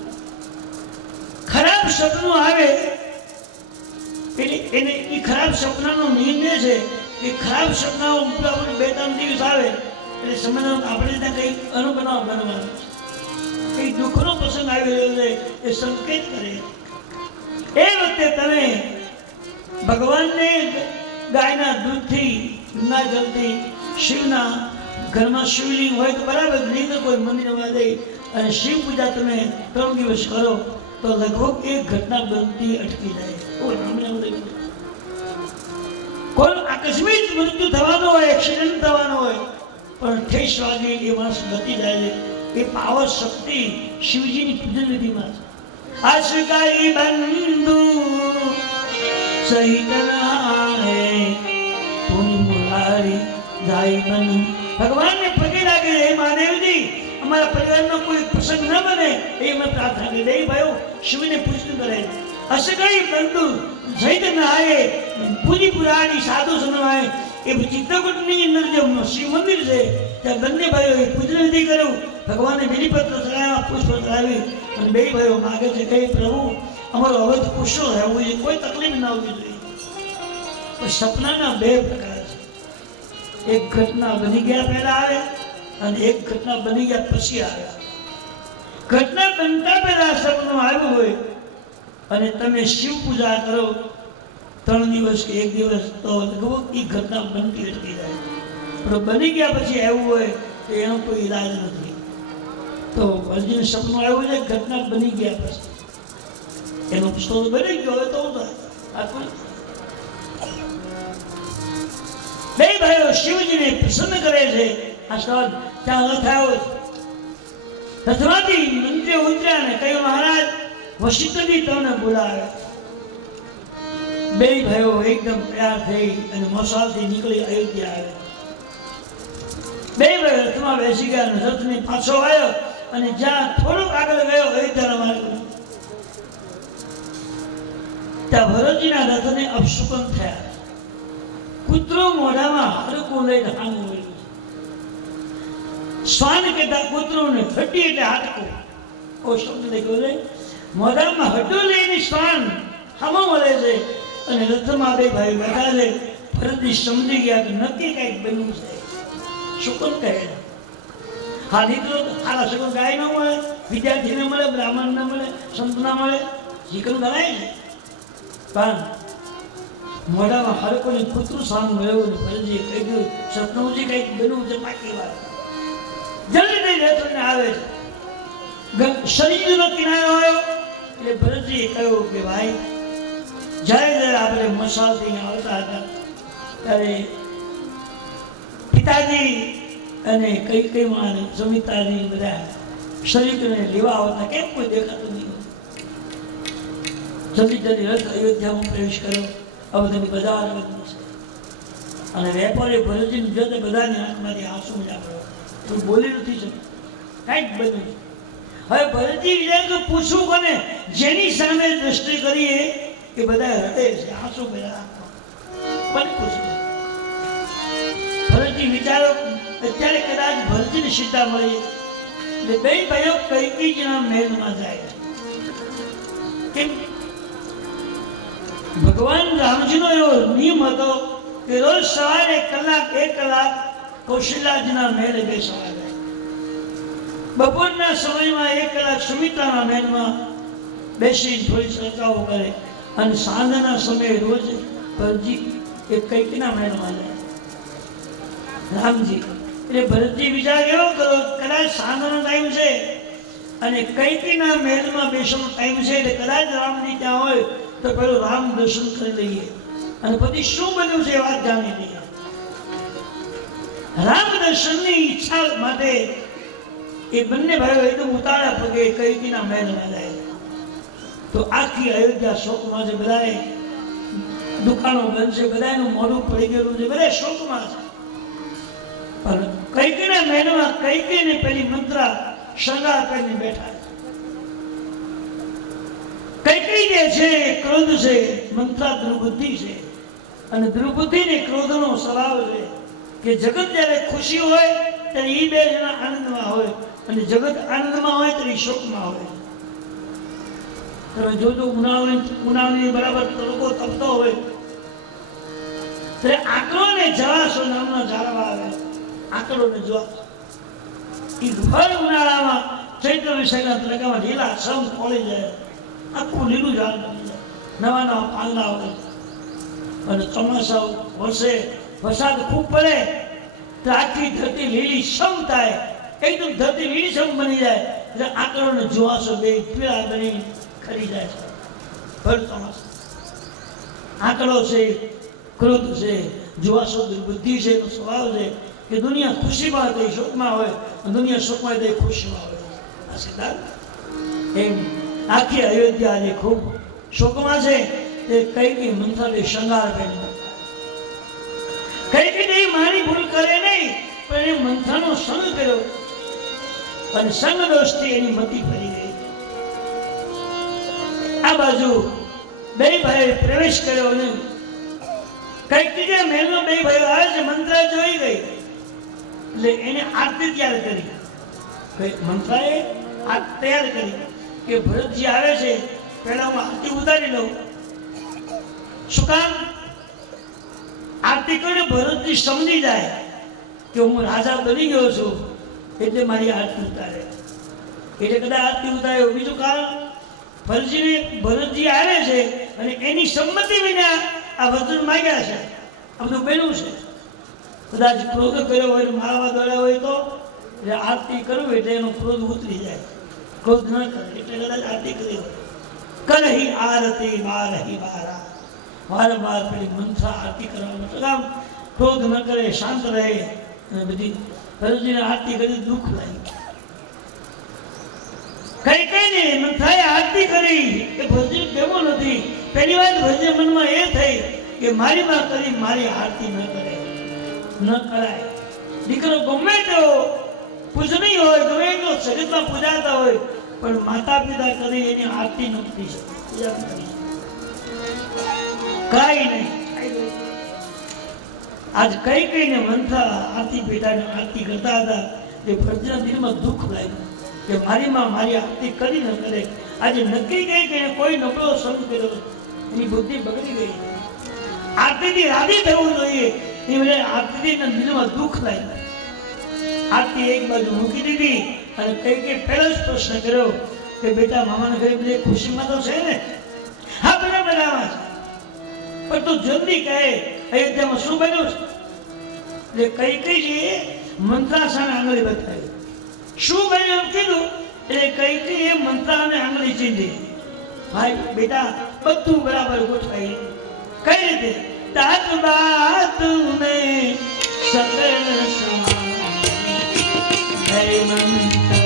ખરાબ સપનું આવે એટલે એને એ ખરાબ સપનાનો નિર્ણય છે કે ખરાબ સપનાઓ બે ત્રણ દિવસ આવે એટલે સમજવાનું આપણે ત્યાં કંઈક અનુબનાવ બનવાનો, કંઈક દુઃખનો પ્રસંગ આવી રહ્યો છે એ સંકેત કરે. એ વખતે તમે ભગવાનને ગાયના દૂધથી, ગંગા જલથી, શિવના ઘરમાં શિવલિંગ હોય તો બરાબર, નહીં તો કોઈ મંદિરમાં જઈ અને શિવ પૂજા તમે 3 દિવસ કરો તો લગભગ એક ઘટના બનતી અટકી જાય. કોઈ આકસ્મિક મૃત્યુ થવાનો હોય, એક્સિડન્ટ થવાનો હોય, પણ ઠેસ વાગે એ માણસ બચી જાય છે. એ પાવર શક્તિ શિવજીની પૂજન વિધિમાં છે. આશકારી બંધુ સહિત ભગવાનને પગે લાગે. હે મહાદેવજી, અમારા પરિવારનો કોઈ પ્રસંગ ન બને એ અમે પ્રાર્થના કરી. બે ભાઈઓ શિવને પૂજન કરે. અસકઈ બંધુ સહિત નહાય, પૂજી પુરાણી સાધુ સમવાય. એ ચિત્રકૂટની અંદર જે શિવ મંદિર છે ત્યાં બંને ભાઈઓએ પૂજન વિધિ કર્યું. ભગવાનને બિલીપત્ર ચડાવ્યા, પુષ્પ ચડાવી અને બે ભાઈઓ માગે છે કે પ્રભુ અમારો અવધ કુશળ રહેવું જોઈએ, કોઈ તકલીફ ના આવવી જોઈએ. સપનાના બે પ્રકાર છે. એક ઘટના બની ગયા પહેલા આવે અને એક ઘટના બની ગયા પછી આવે. ઘટના બનતા પહેલા સપનું આવ્યું હોય અને તમે શિવ પૂજા કરો 3 દિવસ કે 1 દિવસ તો લગભગ એ ઘટના બનતી અટકી જાય. પણ બની ગયા પછી એવું હોય તો એનો કોઈ ઈલાજ નથી. તો ભરતજીને સપનું આવ્યું છે, ઘટના બની ગયા પછી એનો પુસ્તક બની ગયો હવે તો બે ભાઈઓ શિવજીને પ્રસન્ન કરે છે. આ સ્થળ ત્યાં રથ આવ્યો છે. રથમાંથી મંત્રી ઉતર્યા ને કહ્યું, મહારાજ વશિષ્ઠજી તમને બોલાવે. બે ભાઈઓ એકદમ તૈયાર થઈ અને મોસાળથી નીકળી અયોધ્યા આવે. બે ભાઈઓ રથમાં બેસી ગયા અને રથને પાછો આવ્યો અને જ્યાં થોડુંક આગળ ગયો અયોધ્યાના માર્ગમાં, ત્યાં ભરતજીના રથને અપશુકન થયા. કૂતરો મોઢામાં હડકું લઈને હાંગું મળ્યું. શ્વાન કહેતા કૂતરોને, હડ્ડી એટલે હાડકું. ઓ શબ્દ લખ્યો છે. મોઢામાં હડ્ડું લઈને શ્વાન હામો મળે છે અને રથમાં બે ભાઈ બેઠા છે. ભરતજી સમજી ગયા કે નક્કી કંઈક બન્યું છે. શુકન કહે હા દીકરો હારા શકન ગાય ન મળે, વિદ્યાર્થીને મળે, બ્રાહ્મણ ન મળે, સંત ના મળે, શીકન ગણાય ને. પણ મોઢામાં હડકોની કૂતરું સામે મળ્યું ને ભરતજીએ કહી દીધું, સપનોજી કંઈક બન્યું છે પાકી વાત. જલ્દી થઈ રથને આવે છે. શરીરનો કિનારો આવ્યો એટલે ભરતજીએ કહ્યું કે ભાઈ જ્યારે આપણે મસાલથી આવતા હતા ત્યારે પિતાજી અને કઈ માં સમિતાજી બધા શરીરને લેવા આવતા, કેમ કોઈ દેખાતું નહીં. જલ્દી જલ્દી રથ અયોધ્યામાં પ્રવેશ કર્યો. હવે તેની બજાર બની છે અને વેપારી ભરતજીને જોતે બધાની આંખમાંથી આંસુ પડ્યો. તું બોલી નથી શકે, કાંઈક બન્યું. હવે ભરતજી વિચાર તો પૂછવું કોને? જેની સામે દ્રષ્ટિ કરીએ એ બધા રડે છે, આંસુ પડ્યા. કોને પૂછવું? ભરતજી વિચારો અત્યારે કદાચ ભરતજીને સીતા મળી એટલે બે ભાઈઓ કૈકેયીના મહેલમાં જાય. કેમ? ભગવાન રામજીનો એવો નિયમ હતો કે રોજ સવારે 1 કલાક કૌશલ્યાજીના મહેલે બેસવા જાય. બપોરના સમયમાં 1 કલાક સુમિત્રાના મહેલમાં બેસી થોડી ચર્ચાઓ કરે અને સાંજના સમયે રોજ ભરતજી એ કૈકેયીના મહેલમાં જાય. રામજી એટલે ભરતજી વિચાર કેવો કરો, કદાચ સાંજનો ટાઈમ છે અને કૈકેયીના મહેલમાં બેસવાનો ટાઈમ છે એટલે કદાચ રામજી ત્યાં હોય તો પેલું રામ દર્શન કરી લઈએ અને પછી શું બન્યું છે એ વાત જાણી લઈએ. રામ દર્શનની ઈચ્છા માટે એ બંને ભાઈઓ એકદમ ઉતાળા પગે કૈકેયીના મહેલમાં જાય. તો આખી અયોધ્યા શોકમાં છે. બધાએ દુકાનો બંધ છે, બધાનું મોઢું પડી ગયેલું છે, બધા શોકમાં છે. પણ કૈકેયીના મહેલમાં કૈકેયીને પેલી મંત્રા શણગાર કરીને બેઠા. કૈકેયી જે છે ક્રોધ છે, મંત્રા દુર્બુદ્ધિ છે અને દુર્બુદ્ધિને ક્રોધનો સ્વભાવ છે કે જગત જ્યારે ખુશી હોય ત્યારે એ બે જણા આનંદમાં હોય અને જગત આનંદમાં હોય ત્યારે શોકમાં હોય. તમે જોજો ઉનાળાની બરાબર તડકો તપતો હોય ત્યારે આકડો ને જળાશો નામના ઝાડવા આવે. આકડો ને જળાશો એ ભર ઉનાળામાં ચૈત્ર વિષયના તડકામાં લીલા સમ ખોલી જાય, આખું લીલું ઝાડ બની જાય, નવા નવા પાંદડા હોય. અને ચોમાસા વર્ષે વરસાદ ખૂબ પડે તો આખી ધરતી લીલી સમ થાય, એકદમ ધરતી લીલી સમ બની જાય એટલે આકડો ને જુવાસો બે પીળા બની ખરી જાય છે. ભર ચોમાસા આકડો છે, ક્રોધ છે, જુવાસો દુર્બુદ્ધિ છે એનો સ્વભાવ છે કે દુનિયા ખુશીમાં હોય તો શોકમાં હોય, દુનિયા શોકમાં હોય તો ખુશીમાં હોય. આ સિદ્ધાંત એમ આખી અયોધ્યા જે ખૂબ શોકમાં છે તે કૈકેયી મંત્રાને શણગાર પહેરી. કૈકેયી મારી ભૂલ કરે નહીં પણ એને મંત્રાનો સંગ કર્યો અને સંગ દોષથી એની મતિ ફરી ગઈ. આ બાજુ બે ભાઈ પ્રવેશ કર્યો અને કૈકેયી મહેલમાં બે ભાઈઓ આવે છે. મંત્રા જોઈ ગઈ એટલે એને આરતી તૈયાર કરી. મંત્રાએ આ તૈયાર કરી કે ભરતજી આવે છે, પહેલા હું આરતી ઉતારી લઉં. શું કામ? આરતી કરીને ભરતજી સમજી જાય કે હું રાજા બની ગયો છું એટલે મારી આરતી ઉતારે. એટલે કદાચ આરતી ઉતારે. બીજું કારણ ભરતજી આવે છે અને એની સંમતિ વિના આ વચન માગ્યા છે, આ બધું બન્યું છે. કદાચ ક્રોધ કર્યો હોય, મારવા દોડ્યા હોય તો આરતી કરવી એટલે એનો ક્રોધ ઉતરી જાય. ક્રોધ ન કરે એટલે કદાચ આરતી કરી હોય. કરહી આરતી બારહી બારા, વારંવાર પેલી મંથરા આરતી કરવાનું કામ. ક્રોધ ન કરે, શાંત રહે. અને બધી ભરતજીને આરતી કરી દુઃખ લાગ્યું. કઈ ને મંથરાએ આરતી કરી એ ભરતજી કેવો નથી. પહેલી વાત ભરતજી મનમાં એ થઈ કે મારી માં કરી મારી આરતી ન કરે, ન કરાય. દીકરો ગમે તેવો પૂજનીય હોય, ગમે એટલો શરીરમાં પૂજાતા હોય, પણ માતા પિતા કરી એની આરતી ન કરી શકે, કઈ નહીં. આજ કઈને મંથરા આરતી પેટાને આરતી કરતા હતા. એ ભરતજીના દિલમાં દુઃખ લાગ્યું કે મારી માં મારી આરતી કરી ન કરે. આજે નક્કી ગઈ કે કોઈ નબળો સંગ કર્યો, એની બુદ્ધિ બગડી ગઈ. આરતીથી રાજી થવું જોઈએ. એ આરતીના દિલમાં દુઃખ લાગ્યું. આરતી એક બાજુ મૂકી દીધી અને કઈ પહેલો જ પ્રશ્ન કર્યો કે બેટા મામાના ઘરે બધી ખુશીમાં તો છે ને? હા બરાબરમાં છે, પણ તું જલ્દી કહે અયોધ્યામાં શું બન્યું છે? એટલે કઈ છે મંત્રા સામે આંગળી બતાવી. શું બન્યું એમ કીધું એટલે કઈ મંત્રાને આંગળી ચીંધી. ભાઈ બેટા બધું બરાબર ગોઠવાય. કઈ રીતે? તાત બાત મે સકલ સમાય મંત્ર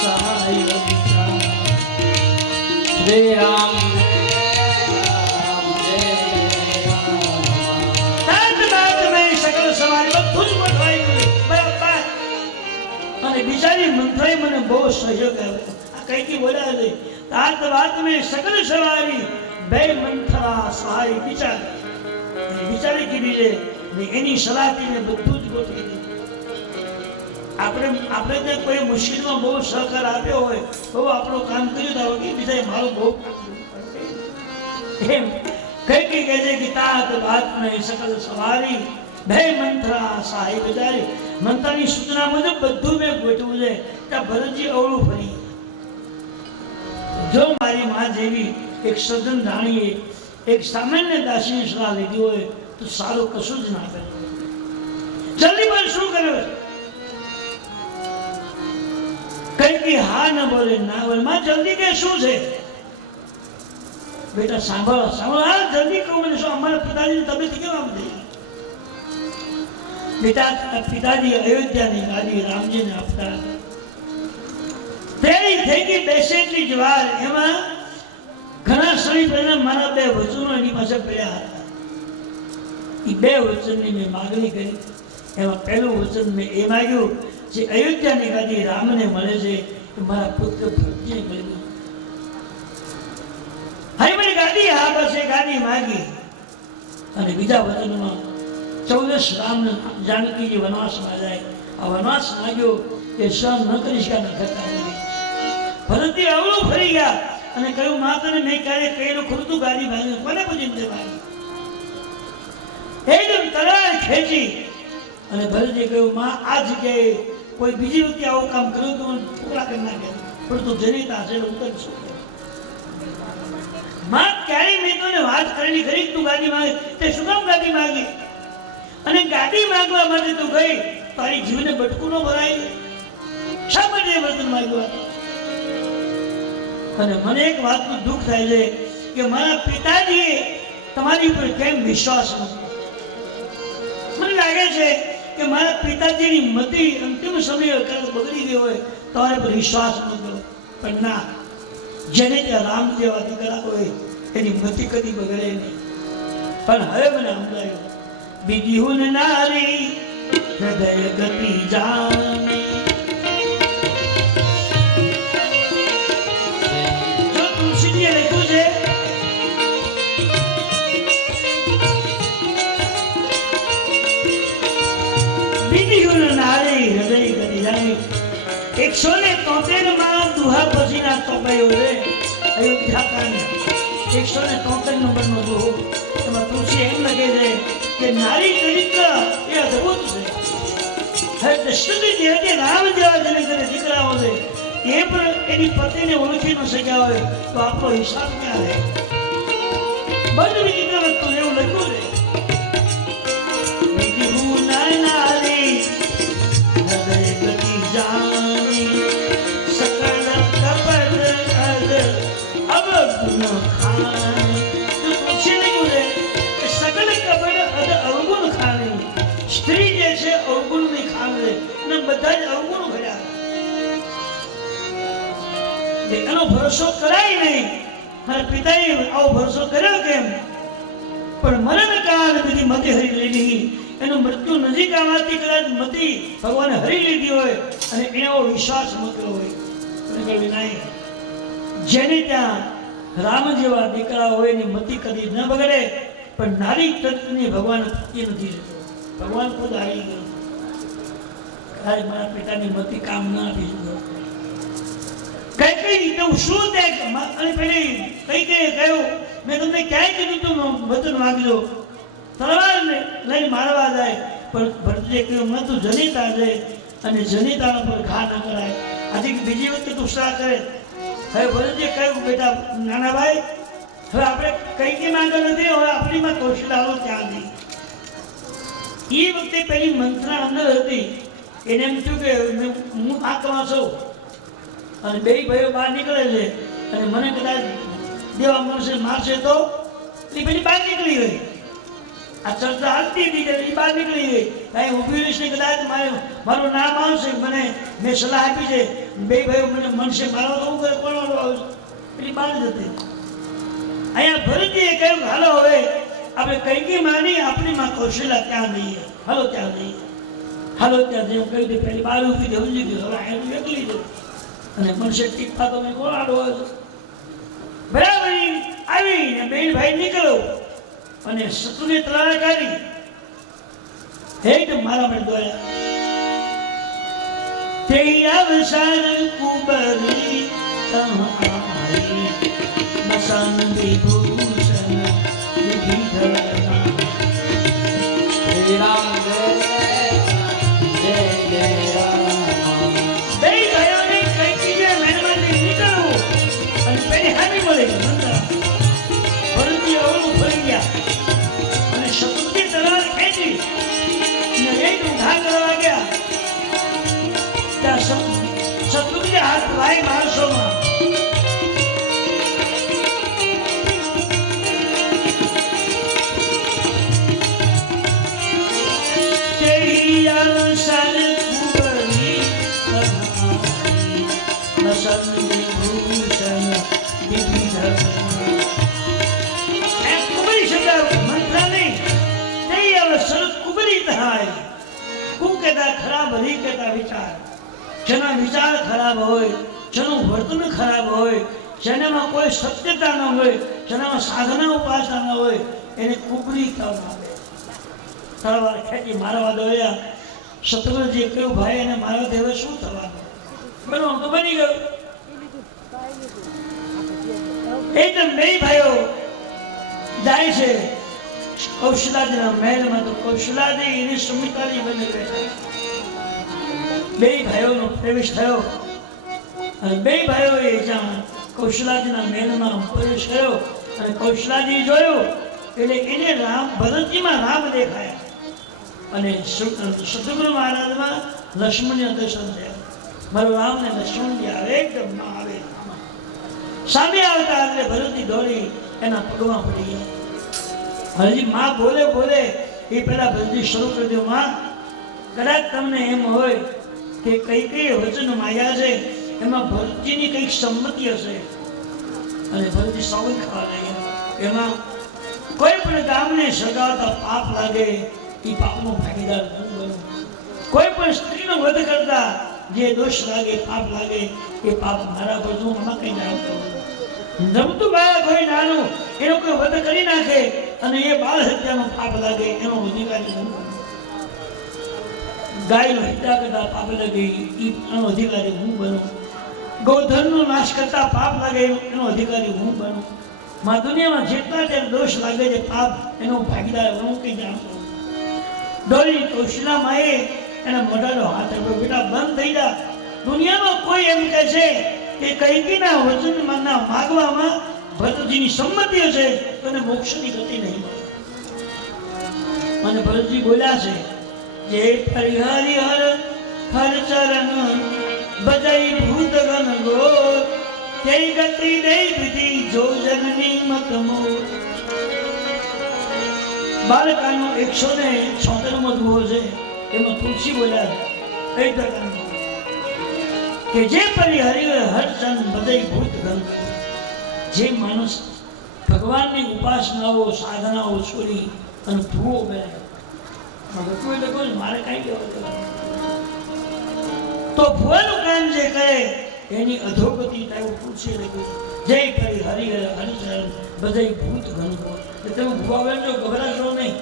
સહાય શ્રી રામ બિચારી મંત્રાએ મને બહુ સહયોગ આપ્યો. આ કઈથી બોલ્યા છે તાત વાત મેં સકલ સવારી બે મંથરા સહાય બિચારી કીધી છે. એની સલાહથી મેં બધું જ ગોઠવી દીધું. આપણે જે કોઈ મુશ્કેલીમાં બહુ સહકાર આપ્યો હોય, બહુ આપણું કામ કર્યું તો કે બીજા મારું બહુ એમ કઈ કહે છે કે તાત વાત મેં સકલ સવારી બે મંથરા સહાય બિચારી મંત્રની સૂચના મુજબ બધું મેં ગોઠવું છે. ત્યાં ભરતજી અવળું ફરી. જો મારી માં જેવી એક સજ્જન રાણીએ એક સામાન્ય દાસીની સલાહ લીધી હોય તો સારું કશું જ ના કરે. જલ્દી પણ શું કર્યો કઈ હા ન બોલે, ના બોલે. માં જલ્દી કે શું છે? બેટા સાંભળો સાંભળો, હા જલ્દી કહું. મને શું અમારા પિતાજીની તબિયત કેમ આમ થઈ? બેટા પિતાજી અયોધ્યાની ગાદી રામજીને આપતા હતા. તેની થઈ ગઈ બેસેટની જ વાર. એમાં ઘણા સમય પહેલા મારા બે વચનો એની પાસે પડ્યા હતા. એ બે વચનની મેં માગણી કરી. એમાં પહેલું વચન મેં એ માગ્યું જે અયોધ્યાની ગાદી રામને મળે છે એ મારા પુત્ર ભરતજીને મળ્યું. હવે મને ગાદી હા બસ એ ગાદી માગી. અને બીજા વચનમાં 14 રામ જાનકીજી વનવાસમાં જાય. આ વનવાસ માગ્યો એ સહન ન કરી શક્યા, ન કરતા નથી. ભરતજી અવળું ફરી ગયા અને કહ્યું માતાને મેં ક્યારે કહેલું ખરું તું ગાડી ભાગી કોને પૂછીને તે ભાગી? એકદમ તરાર ખેંચી અને ભરતજી કહ્યું માં આ જગ્યાએ કોઈ બીજી વ્યક્તિ આવું કામ કર્યું તો ટુકડા કરી નાખે, પણ તું જનીતા છે ઉત્તર શું કરે? માં ક્યારે મેં તને વાત કરેલી ખરી તું ગાડી માંગે, તે શું કામ ગાડી માંગી? અને ગાડી માંગવા માટે તું ગઈ, તારી જીવને બટકું ન ભરાય? શા માટે વર્તન માંગ્યું? અને મને એક વાતનું દુઃખ થાય છે કે મારા પિતાજીએ તમારી ઉપર કેમ વિશ્વાસ નથી. મને લાગે છે કે મારા પિતાજીની મતિ અંતિમ સમયે બગડી ગઈ હોય તમારા પર વિશ્વાસ નતો. પણ ના, જેને ત્યાં રામ જેવા દીકરા હોય એની મતિ કદી બગડે નહીં. પણ હવે મને સમજાયું વિધિહુન નારી હૃદય ગતિ જાને. જો તુલસીજીએ લખ્યું છે વિધિહુન નારી હૃદય ગતિ જાને. 173 માં દુહા પછીના ચોપાયો છે અયોધ્યાકાંડ. 173 નંબરનો દુહો. એમાં તુલસી એમ લખે છે કે નારી ચરિત્ર એ અદભુત છે. હવે દશરથજી જે રામ જેવા જેને ઘરે દીકરાઓ છે એ પણ એની પતિને ઓળખી ન શક્યા હોય તો આપણો હિસાબ ક્યાં રહે? બધું વિચિત્ર વસ્તુ એવું લખ્યું છે વિધિ નારી હૃદય ગતિ જાણી સકળ કપટ અદ અવગુણ ખાણી તો પૂછી નહીં બોલે કે સકળ કપટ અદ અવગુણ ખાણી સ્ત્રી જે છે અવગુણ ની ખાણે ને બધા જ અવગુણ કર્યા એનો ભરોસો કરાય નહીં મારા પિતાએ આવો ભરોસો કર્યો કેમ પણ મરણ કાળ બધી મતી હરી લીધી એનું મૃત્યુ નજીક આવવાથી કદાચ મતી ભગવાને હરી લીધી હોય અને એનો વિશ્વાસ મૂક્યો હોય વિનાયક જેને ત્યાં રામ જેવા દીકરા હોય એની મતી કદી ન બગડે પણ નારી તત્વની ભગવાન એ નથી જતો ભગવાન ખુદ આવી ગયો કદાચ મારા પિતાની મતી કામ ના આપી શકો કઈ રીતે શું ત્યાં અને પેલી કઈ કહ્યું મેં તમને ક્યાંય કીધું તું વચન માંગજો તલવાર લઈને મારવા જાય પણ ભરતજીએ કહ્યું મેં તું જનિતા જાય અને જનિતાના પર ઘા ન કરાય આજે બીજી વખતે તું શા કરે હવે ભરતજીએ કહ્યું બેટા નાના ભાઈ હવે આપણે કઈ કે માંગો નથી હવે આપણીમાં કૌશલાઓ ત્યાં નહીં એ વખતે પેલી મંત્રા અંદર હતી એને એમ થયું કે હું આંકમાં છું અને બે ભાઈઓ બહાર નીકળે છે અને મને કદાચ દેવા મળશે મારશે તો એ પેલી બહાર નીકળી ગઈ આ ચર્ચા હાલતી હતી કે એ બહાર નીકળી ગઈ કાંઈ ઊભી રહીશ ને કદાચ મારું નામ આવશે મને મેં સલાહ આપી છે બે ભાઈઓ મને મળશે મારો તો હું કરે કોણ આવશે પેલી બહાર જતી અહીંયા ભરતજીએ કહ્યું હાલો હવે આપણે કઈ કઈ માની આપણી માં કૌશલ્યા ત્યાં નહીં હાલો ત્યાં નહીં હાલો ત્યાં જઈ કહી દે પેલી બહાર ઊભી દે સમજી ગયું હવે એનું એકલી દઉં અને મનસે ટીપા તમે કોણાડો બરાબર આવીને બેન ભાઈ નીકળો અને શત્રુને તલવાર કાઢી એકદમ મારા પર દોડ્યા તે અવસર કુબરી તમારી મસન વિભૂષણ વિધિધરા હે રામ જય જય રામ હામી મળે મંત્રા ભરતજી અવળું ફરી ગયા અને શત્રુની તલવાર ખેંચી અને એક ઉધા કરવા ગયા ત્યાં શત્રુજી હાથ ભાઈ માણસોમાં ખરાબ હરીકતા વિચાર જેના વિચાર ખરાબ હોય જેનું વર્તન ખરાબ હોય જેનામાં કોઈ સત્યતા ન હોય જેનામાં સાધના ઉપાસના ન હોય એને કુબરી કહેવામાં આવે તલવાર ખેંચી મારવા દોડ્યા શત્રુજીએ કહ્યું ભાઈ એને મારવા દેવે શું થવાનું બનો તો બની ગયું એકદમ બે ભાઈઓ જાય છે કૌશલાજીના મહેલમાં તો કૌશલાજી એની સુમિત્રાજી બની બેઠા બે ભાઈઓનો પ્રવેશ થયો અને બે ભાઈઓએ જ્યાં કૌશલાજીના મહેલમાં પ્રવેશ કર્યો અને કૌશલાજી જોયો એટલે એને ભરતજીમાં રામ દેખાયા અને શત્રુઘ્ન મહારાજમાં લક્ષ્મણના દર્શન થયા મારું રામ ને લક્ષ્મણજી આવે એકદમ ના આવે સામે આવતા એટલે ભરતજી દોડી એના પગમાં પડી ગયા હજી માં બોલે બોલે એ પેલા ભરતજી શરૂ કરી દો માં કદાચ તમને એમ હોય કે કઈ કઈ વચન માયા છે એમાં ભરતજીની કઈક સંમતિ હશે અને ભરતજી સૌ ખાવા લાગ્યા એમાં કોઈ પણ ગામને સગાવતા પાપ લાગે એ પાપનો ભાગીદાર ન બનો કોઈ પણ સ્ત્રીનો વધ કરતા જે દોષ લાગે પાપ લાગે એ પાપ મારા પર હું આમાં કઈ જાણતો જમતું બાળક હોય નાનું એનો કોઈ વધ કરી નાખે અને એ બાળ હત્યાનો પાપ લાગે એનો અધિકારી હું ગાયનો હત્યા કરતા પાપ લાગે એનો અધિકારી હું બનું ગોધનનો નાશ કરતા પાપ લાગે એનો અધિકારી હું બનું માં દુનિયામાં જેટલા તે દોષ લાગે છે પાપ એનો ભાગીદાર હું કઈ જાણતો ડોલી કૌશલા માએ એના મોઢાનો હાથ આપ્યો બેટા બંધ થઈ જા દુનિયામાં કોઈ એમ કહે છે કે કઈકીના વચનમાં માગવામાં ભરતજીની સંમતિ હશે તો એને મોક્ષની ગતિ નહીં મળે. અને ભરતજી બોલ્યા છે, જે પરિહરિ હર હર ચરણ બજાઈ ભૂત ગણ ગોર, તે ગતિ દઈ વિધિ જો જનની મત મોર. બાળકાનો 176મો દુહો છે, એમાં તુલસી બોલ્યા છે એ પ્રકારનો કે જે પરિહરિ હર ચરણ બજાઈ ભૂત ગણ, જે માણસ ભગવાનની ઉપાસનાઓ સાધનાઓ છોડી અને ભૂવો બેરાય, મારે કઈ કહેવાય તો ભૂવાનું કામ જે કરે એની અધોગતિ થાય. પૂછી લખ્યું જય કરી હરિચરણ બધાય ભૂત ગણો. તમે ભૂવા બેઠો ગભરાશો નહીં.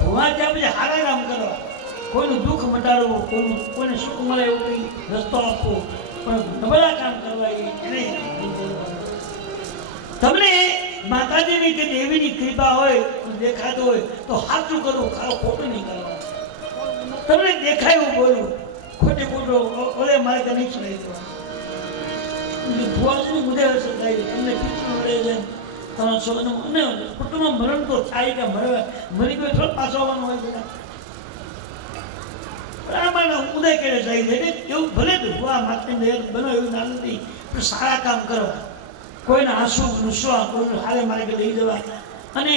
ભૂવા ત્યાં પછી સારા કામ કરવા, કોઈનું દુઃખ મટાડવું, કોઈને સુખ મળે એવું કંઈ રસ્તો આપવો, પણ નબળા કામ કરવા એને તમને માતાજીની કે દેવીની કૃપા હોય દેખાતો હોય તો સાચું કરવું, ખોટું નહીં કરવા. તમને દેખાય એવું બોલવું, ખોટે ખોટો ઓલે મારે કે નહીં ચલાવી દેવા. ભૂવા શું મુદ્દે હશે થાય તમને પિતૃ મળે છે તમારા છોકરાનું અને કુટુંબમાં મરણ તો થાય કે મરી કોઈ થોડો પાછો આવવાનું હોય બધા આમાં ઉદય કરે જાય છે એવું ભલે ભૂવા માતાની દયા બનો એવું ના નથી, પણ સારા કામ કરવા, કોઈને આંસુ રૂસવા, કોઈને હારે મારે કે લઈ જવા, અને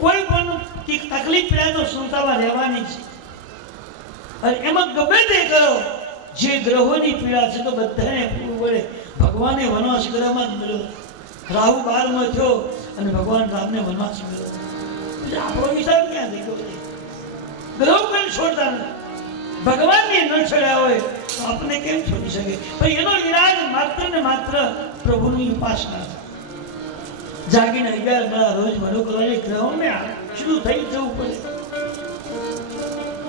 કોઈ પણ તકલીફ પડે તો સુરતામાં રહેવાની છે. અને એમાં ગમે તે કરો, જે ગ્રહોની પીડા છે તો બધાને પૂરું પડે. ભગવાને વનવાસ ગ્રહમાં જ મળ્યો, રાહુ 12માં થયો અને ભગવાન રામને વનવાસ મળ્યો. એટલે આપણો હિસાબ ક્યાં થઈ ગયો? ગ્રહો કઈ છોડતા નથી. ભગવાનને ન છોડ્યા હોય તો આપણે કેમ છોડી શકે? પણ એનો ઈલાજ માત્ર ને માત્ર પ્રભુની ઉપાસના છે. જાગીને 11 કલાક રોજ ભલો કરવાની ગ્રહોને શું થઈ જવું પડે.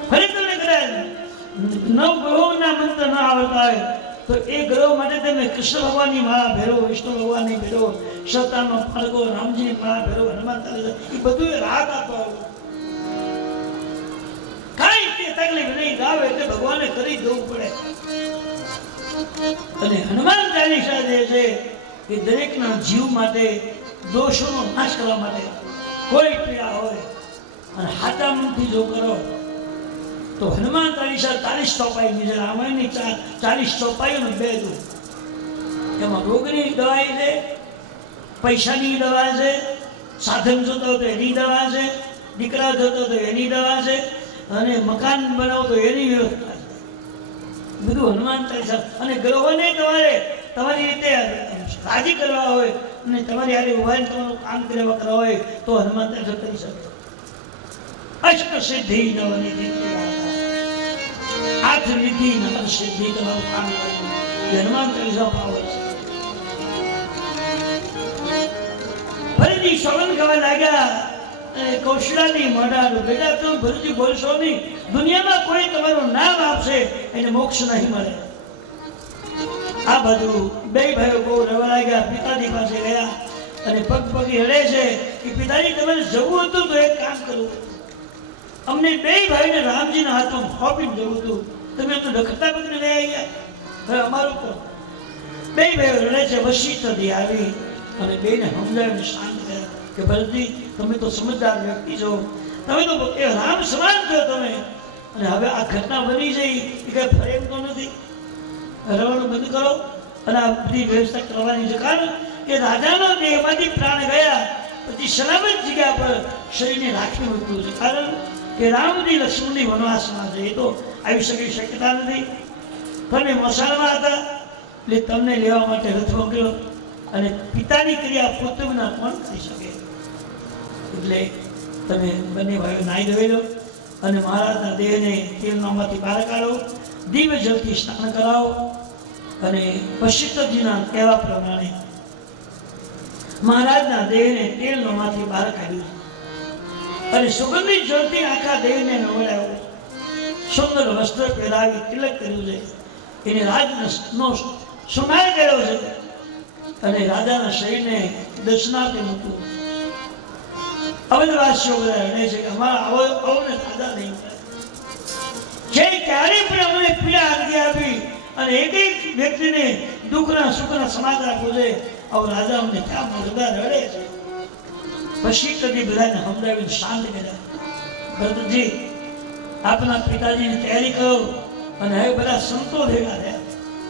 ફરી તમને કદાચ 9 ગ્રહોના મંત્ર ન આવડતા હોય તો એ ગ્રહો માટે તમે કૃષ્ણ ભગવાનની માળા ભેરો, વિષ્ણુ ભગવાનની ભેરો, શતાનો ફળગો, રામજીની માળા ભેરો, હનુમાન ચાલીસા, એ બધું રાહત આપવા કાંઈ તે તકલીફ નહીં આવે એટલે ભગવાને કરી દેવું પડે. અને હનુમાન ચાલીસા જે છે એ દરેકના જીવ માટે દોષોનો નાશ કરવા માટે, કોઈ પીડા હોય અને હાથા મનથી જો કરો તો હનુમાન ચાલીસા 40 ચોપાઈની છે. રામાયણની 40 ચોપાઈઓ ને 2 દુઃખ. એમાં રોગની દવાઈ છે, પૈસાની દવા છે, સાધન જોતો હોય તો એની દવા છે, દીકરા જોતો તો એની દવા છે, અને મકાન બનાવો તો એની વ્યવસ્થા છે. બધું હનુમાન ચાલીસા. અને ગ્રહોને તમારી રીતે રાજી કરવા હોય અને તમારી હારે ઉભાઈને તમારું કામ કરવા હોય તો હનુમાન ચાલીસા કરી શકો. અષ્ટ સિદ્ધિ નવનિધિ, 8 નિધિ 9 સિદ્ધિ તમારું કામ કરવું હનુમાન ચાલીસા પાવર છે. ફરીથી સવન કરવા લાગ્યા કૌશલાની મોઢા બેટા તો ભરતજી બોલશો નહીં, દુનિયામાં કોઈ તમારું નામ આપશે એને મોક્ષ નહીં મળે. આ બધું 2 ભાઈઓ બહુ રવા લાગ્યા, પિતાજી પાસે ગયા અને પગી હળે છે કે પિતાજી તમારે જવું હતું તો એક કામ કરવું, અમને 2 ભાઈને રામજીના હાથમાં સોંપીને જવું હતું, તમે તો રખડતા પગને લઈ આવ્યા, હવે અમારું તો. 2 ભાઈઓ રડે છે. વશિષ્ઠજી આવી અને 2ને સમજાવીને શાંત કર્યા કે ભરતજી તમે તો સમજદાર વ્યક્તિ છો, તમે તો એ રામ સમાન છો તમે, અને હવે આ ઘટના બની જઈ એ કઈ ફરે એમ તો નથી, રવાનું બંધ કરો અને આ બધી વ્યવસ્થા કરવાની છે. કારણ કે રાજાનો દેહમાંથી પ્રાણ ગયા પછી સલામત જગ્યા પર શરીરને રાખી મૂક્યું છે. કારણ કે રામજી લક્ષ્મણની વનવાસમાં છે, એ તો આવી શકે શક્યતા નથી. તમે મોસાળમાં હતા એટલે તમને લેવા માટે રથ મોકલ્યો, અને પિતાની ક્રિયા પુત્રના કોણ કરી શકે? એટલે તમે બંને ભાઈઓ નાહી ધોઈ લો અને મહારાજના દેહને તેલનામાંથી બહાર કાઢો, દિવ્ય જળથી સ્નાન કરાવો, અને વશિષ્ઠજીના કહેવા પ્રમાણે મહારાજના દેહને તેલનામાંથી બહાર કાઢ્યું અને સુગંધિત જળથી આખા દેહને નવડાવ્યો, સુંદર વસ્ત્ર પહેરાવી તિલક કર્યું છે, એને રાજનો શૃંગાર કર્યો છે, અને રાજાના શરીરને દર્શનાર્થે મૂક્યું. અવધવાસીઓ બધા રડે છે કે અમારા આવને દાદા નહીં મળે. જે ક્યારે પણ અમને પીડા અંગે આપી અને એક વ્યક્તિને દુઃખના સુખના સમાચાર આપો છે, આવો રાજા અમને ક્યાં બધા રડે છે. પછી કદી બધાને સમજાવીને શાંત કર્યા. ભરતજી, આપના પિતાજીની તૈયારી કરો. અને હવે બધા સંતો ભેગા થયા.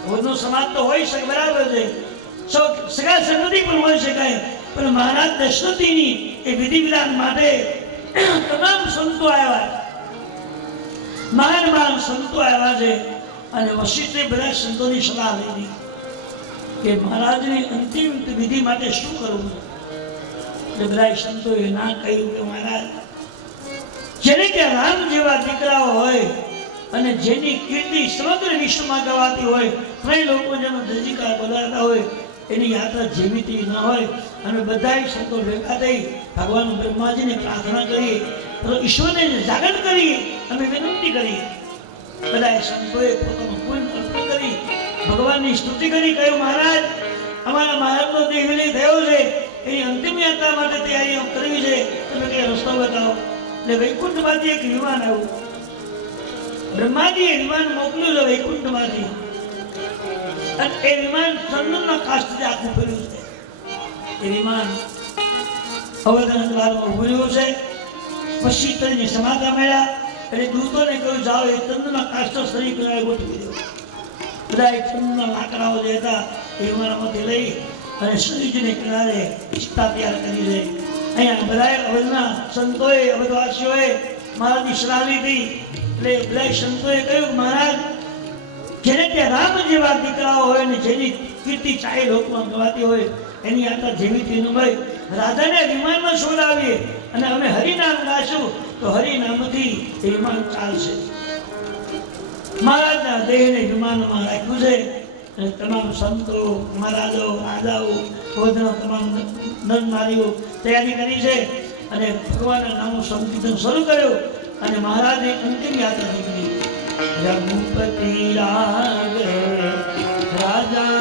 વધુ સમાજ તો હોઈ શકે, બરાબર છે, સગા સંગતિ પણ હોઈ શકાય, પણ મહારાજ દશરથીની એ વિધિ વિધાન માટે તમામ સંતો આવ્યા, મહાન સંતો આવ્યા છે. અને વશિષ્ઠે બધા સંતોની સલાહ લીધી કે મહારાજની અંતિમ વિધિ માટે શું કરવું. બધા સંતોએ ના કહ્યું કે મહારાજ, જેને કે રામ જેવા દીકરાઓ હોય અને જેની કીર્તિ સમગ્ર વિશ્વમાં ગવાતી હોય, ત્રણ લોકો જેનો ધજીકાર બોલાવતા હોય, એની યાત્રા જેવી તેવી ન હોય. અને બધા સંતો ભેગા થઈ ભગવાન બ્રહ્માજીને પ્રાર્થના કરીએ, તો ઈશ્વરને જાગૃત કરીએ, અમે વિનંતી કરીએ. બધા સંતોએ પોતાનું પૂર્ણ અર્પણ કરી ભગવાનની સ્તુતિ કરી. કહ્યું, મહારાજ, અમારા મહારાજનો દેહ વિલય થયો છે, એની અંતિમ યાત્રા માટે તૈયારી કરવી છે, તમે કઈ રસ્તો બતાવો. એટલે વૈકુંઠમાંથી એક વિમાન આવ્યું. બ્રહ્માજીએ વિમાન મોકલ્યું છે વૈકુંઠમાંથી, અને એ વિમાન ચંદનના કાષ્ઠથી આખું ફર્યું છે. એ વિમાન અવધાન દ્વારમાં ઉભું રહ્યું છે. પછી કરીને સમાધાન મળ્યા. એટલે દૂતોને કહ્યું, જાઓ એ ચંદનના કાષ્ઠ શરીર કિનારે ગોઠવી દો. બધા એ ચંદનના લાકડાઓ જે હતા એ વિમાનમાંથી લઈ અને શરીરને કિનારે ઇષ્ટા તૈયાર કરી દે. અહીંયા બધા અવધના સંતોએ, અવધવાસીઓએ મહારાજની સલાહ લીધી. એટલે બધા સંતોએ કહ્યું, મહારાજ, જેને ત્યાં રામ જેવા દીકરાઓ હોય ને જેની કીર્તિ ચાહે લોકમાં ગવાતી હોય, એની યાત્રા જેવી તેનું હોય, રાધાને વિમાનમાં છોડાવીએ અને અમે હરિનામ ગાશું તો હરિનામથી એ વિમાન ચાલશે. મહારાજના દેહને વિમાનમાં રાખ્યું છે. અને તમામ સંતો, મહારાજો, રાજાઓ, બધાના તમામ નર નારીઓ તૈયારી કરી છે. અને ભગવાનના નામનું સંકીર્તન શરૂ કર્યું. અને મહારાજની અંતિમ યાત્રા નીકળી. રઘુપતિ રાગ રાજા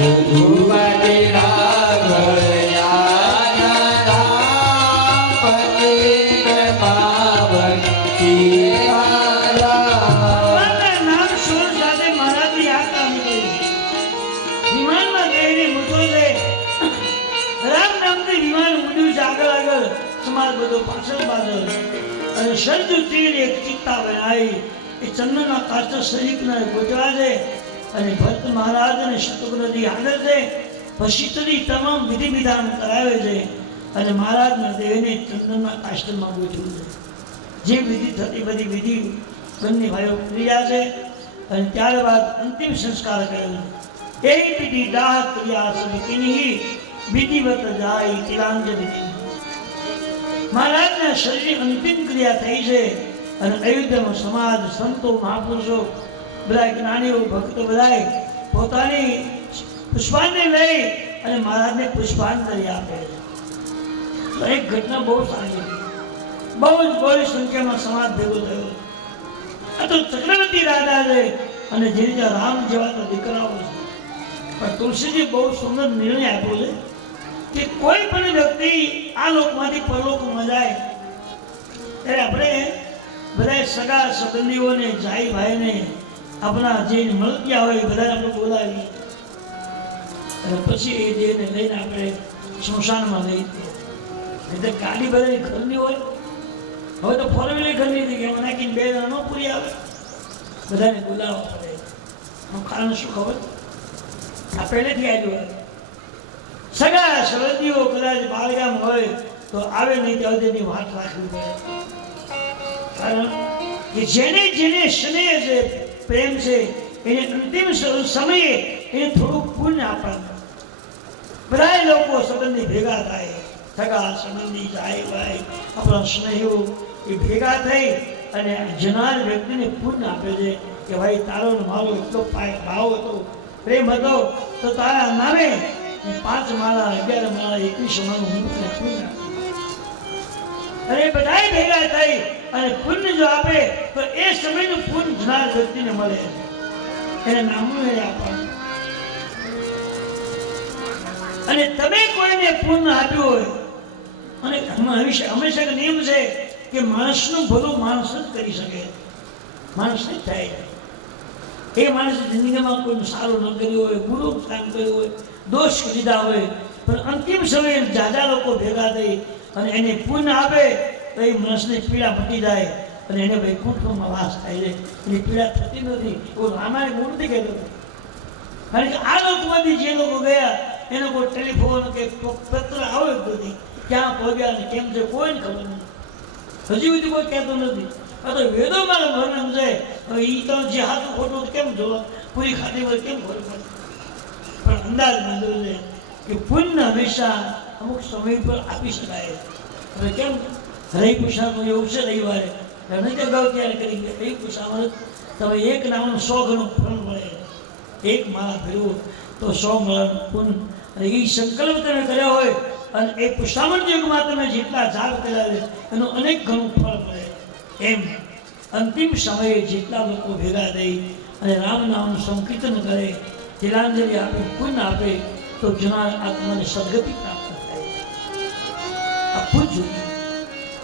ભગવાનના નામ સુર સાથે મહારાજની યાત્રા નીકળી. વિમાનમાં બેસીને મૂકો છે. રામ નામથી વિમાન ઉડ્યું છે આગળ આગળ, સમાજ બધો પાછળ પાછળ. અને સર્જ ઉતરીને એક ચિત્તા બનાવી. એ ચંદ્રના કાષ્ટ શરીફના ગોચવા છે. અને ભક્ત મહારાજ અને શત્રુઘ્નજી આગળ છે. વશિષ્ઠની તમામ વિધિ વિધાન કરાવે છે. અને મહારાજના દેહને ચંદ્રના કાષ્ટમાં ગોઠવ્યું છે. જે વિધિ થતી બધી વિધિ બંને ભાઈઓ ક્રિયા છે. અને ત્યારબાદ અંતિમ સંસ્કાર કર્યો. એ વિધિ દાહ ક્રિયા સમિતિની વિધિવત જાય તિલાંજલિ. મહારાજના શરીરની અંતિમ ક્રિયા થઈ છે. અને અયોધ્યામાં સમાજ, સંતો, મહાપુરુષો, બધા જ્ઞાનીઓ, ભક્તો બધા પોતાની પુષ્પાંજલિ લઈ અને મહારાજને પુષ્પાંજલિ આપે છે. તો એક ઘટના બહુ સારી, બહુ જ બહોળી સંખ્યામાં સમાજ ભેગો થયો. આ તો ચક્રવર્તી રાજા છે અને જેની ત્યાં રામ જેવા તો દીકરાઓ છે. પણ તુલસીજી બહુ સુંદર નિર્ણય આપ્યો છે કે કોઈ પણ વ્યક્તિ આ લોકમાંથી પરલોકમાં જાય ત્યારે આપણે બધા સગા સંબંધીઓને, જાઈ ભાઈને, આપણા જે મળતિયા હોય બધાને આપણે બોલાવીએ અને પછી એ દેહને લઈને આપણે સ્મશાનમાં લઈ દઈએ. એટલે ગાડી બધાની ઘરની હોય. હવે તો ફોર વ્હીલર ઘરની હતી કે એમાં નાખીને બે જણા ન પૂરી આવે, બધાને બોલાવવા પડે. એનું કારણ શું ખબર? આ પહેલેથી આવ્યું હોય. સગા સંબંધીઓ કદાચ બાળગામ હોય તો આવે નહીં ત્યાં તેની વાત રાખવી પડે. કારણ કે જેને જેને સ્નેહ છે, પ્રેમ છે, એને અંતિમ સમયે એને થોડુંક પુણ્ય આપવાનું. બધા લોકો સંબંધી ભેગા થાય, સગા સંબંધી, જાય ભાઈ, આપણા સ્નેહીઓ એ ભેગા થઈ અને જનાર વ્યક્તિને પુણ્ય આપે છે કે ભાઈ તારો ને મારો એટલો ભાવ હતો, પ્રેમ હતો, તો તારા નામે 5 માળા, 11 માળા, 21 માળા હું તને પુણ્ય આપું. અને બધા ભેગા થઈ અને પુણ્ય જો આપે તો એ સમયનું પુણ્ય જનાર વ્યક્તિને મળે. એને નામનું એને આપવાનું. અને તમે કોઈને પુણ્ય આપ્યું હોય, અને હંમેશા નિયમ છે કે માણસનું ભલું માણસ જ કરી શકે, માણસ જ થાય. એ માણસ જિંદગીમાં કોઈ સારું ન કર્યું હોય, ગુરુ કામ કર્યું હોય, દોષ લીધા હોય, પણ અંતિમ સમયે જાજા લોકો ભેગા થઈ અને એને પુણ્ય આપે તો એ માણસની પીડા મટી જાય અને એને વૈકુંઠમાં વાસ થાય છે. એની પીડા થતી નથી. એવું રામાયણ હું નથી કહેતો. કારણ કે આ લોકોમાંથી જે લોકો ગયા એનો કોઈ ટેલિફોન કે પત્ર આવે જ નથી. ક્યાં પહોંચ્યા ને કેમ છે કોઈને ખબર નથી. હજી સુધી કોઈ કહેતો નથી. આ તો વેદોમાં વર્ણન છે. હવે એ તો જે હાથું ખોટું કેમ જોવા, પૂરી ખાતી હોય કેમ ખબર પડે. પણ અંદાજ બાંધ્યો છે કે પુણ્ય હંમેશા અમુક સમય પર આપી શકાય. હવે કેમ રહી પુષામાં એવું છે રવિવારે નહીં કે અગાઉ ત્યારે કરી ગયા રહી પુષામાં તમે એક નામનું 100 ગણું ફળ મળે. એક માળા ફેરવો તો 100 માળાનું પુણ્ય. અને એ સંકલ્પ તમે કર્યો હોય અને એ પુષામણ યુગમાં તમે જેટલા જાપ કર્યા છે એનું અનેક ઘણું ફળ મળે. એમ અંતિમ સમયે જેટલા લોકો ભેગા થઈ અને રામ નામનું સંકીર્તન કરે, તિલાંજલિ આપે, પુણ્ય આપે તો જનાર આત્માને સદગતિ પ્રાપ્ત થાય. આ પૂછજો.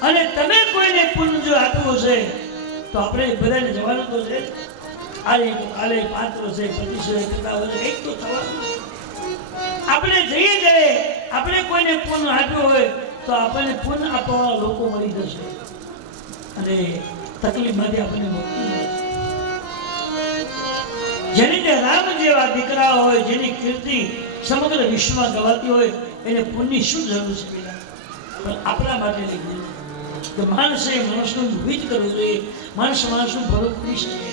અને તમે કોઈને પુણ્ય જો આપ્યું હશે તો આપણે બધાને જવાનું તો છે. આજે તો કાલે 5 વર્ષે 25 વર્ષે કેટલા વર્ષે એક તો થવાનું. આપણે જઈએ ત્યારે આપણે કોઈને પુણ્ય આપ્યું હોય તો આપણને પુણ્ય આપવાવાળા લોકો મળી જશે અને તકલીફમાંથી આપણને મુક્તિ મળશે. જેની જે રામ જેવા દીકરાઓ હોય, જેની કીર્તિ સમગ્ર વિશ્વમાં ગવાતી હોય, એને પુણ્યની શું જરૂર છે? પણ આપણા માટે લીધું કે માણસે માણસનું વિધ કરવું જોઈએ. માણસ માણસનું ભલું કરી શકે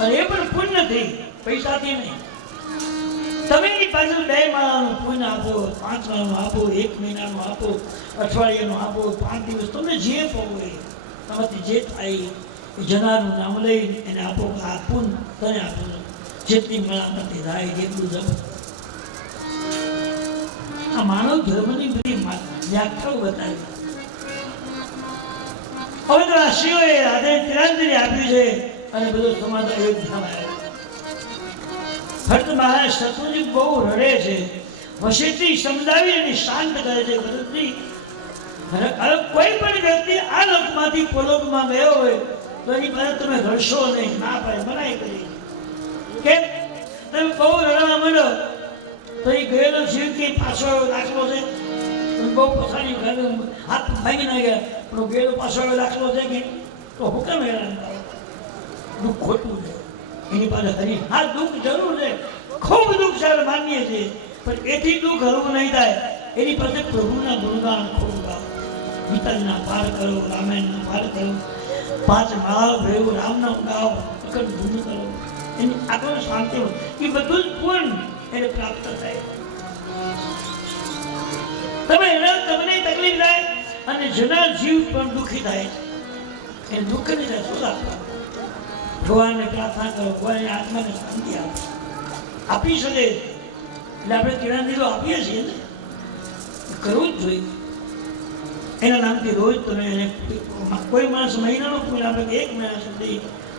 અને એ પણ પુણ્યથી, પૈસાથી નહીં. તમે એની પાછળ 2 માળાનું પુણ્ય આપો, 5 માળાનું આપો, 1 મહિનાનું આપો, અઠવાડિયાનું આપો, 5 દિવસ, તમને જે હોય તમારાથી જે થાય એ જનારનું નામ લઈ એને આપો. આ પુણ્ય તને આપો. જેટલી માળામાંથી થાય જેટલું જપ. આ માનવ ધર્મની બધી વ્યાખ્યાઓ બતાવી. હવે તો આ શિવએ રાધે તિલાંજલિ આપ્યું છે અને બધો સમાજ અયોધ્યામાં આવ્યો. ભરત મહારાજ શત્રુજી બહુ રડે છે. વશિષ્ઠજી સમજાવી અને શાંત કરે છે. ભરતજી, કોઈ પણ વ્યક્તિ આ લોકમાંથી પરલોકમાં ગયો હોય તો એની પાસે તમે રડશો નહીં. ના પાડે, મનાઈ કરી. કેમ? તમે બહુ રડવા માંડો તો એ ગયેલો જીવ કે પાછો દાખલો છે. બહુ પછાડી હાથ ભાગી ના ગયા પણ ગયેલો પાછો દાખલો છે કે તો હુકમ હેરાન થાય. દુઃખ ખોટું છે એની પાસે હરી. હા, દુઃખ જરૂર છે, ખૂબ દુઃખ છે, માનીએ છીએ, પણ એથી દુઃખ હળવું નહીં થાય. એની પાસે પ્રભુના ગુણગાન ખૂબ ગાઓ. ગીતાના પાર કરો, રામાયણના પાર કરો, 5 માળા ભેગું રામનામ ગાઓ, અખંડ ધૂન કરો. એની આગળ શાંતિ એ બધું જ પૂર્ણ એને પ્રાપ્ત થાય. તમને તકલીફ થાય અને જના જીવ પણ દુઃખી થાય છે. એ દુઃખ નહીં થાય. શું આપવા? ભગવાનને પ્રાર્થના કરો, ભગવાનની આત્માને શાંતિ આપો. આપી શકે એટલે આપણે કિરાની તો આપીએ છીએ ને, કરવું જ જોઈએ. એના નામથી રોજ તમે એને કોઈ માણસ મહિનાનો પૂર્ણ આપે કે 1 મહિના સુધી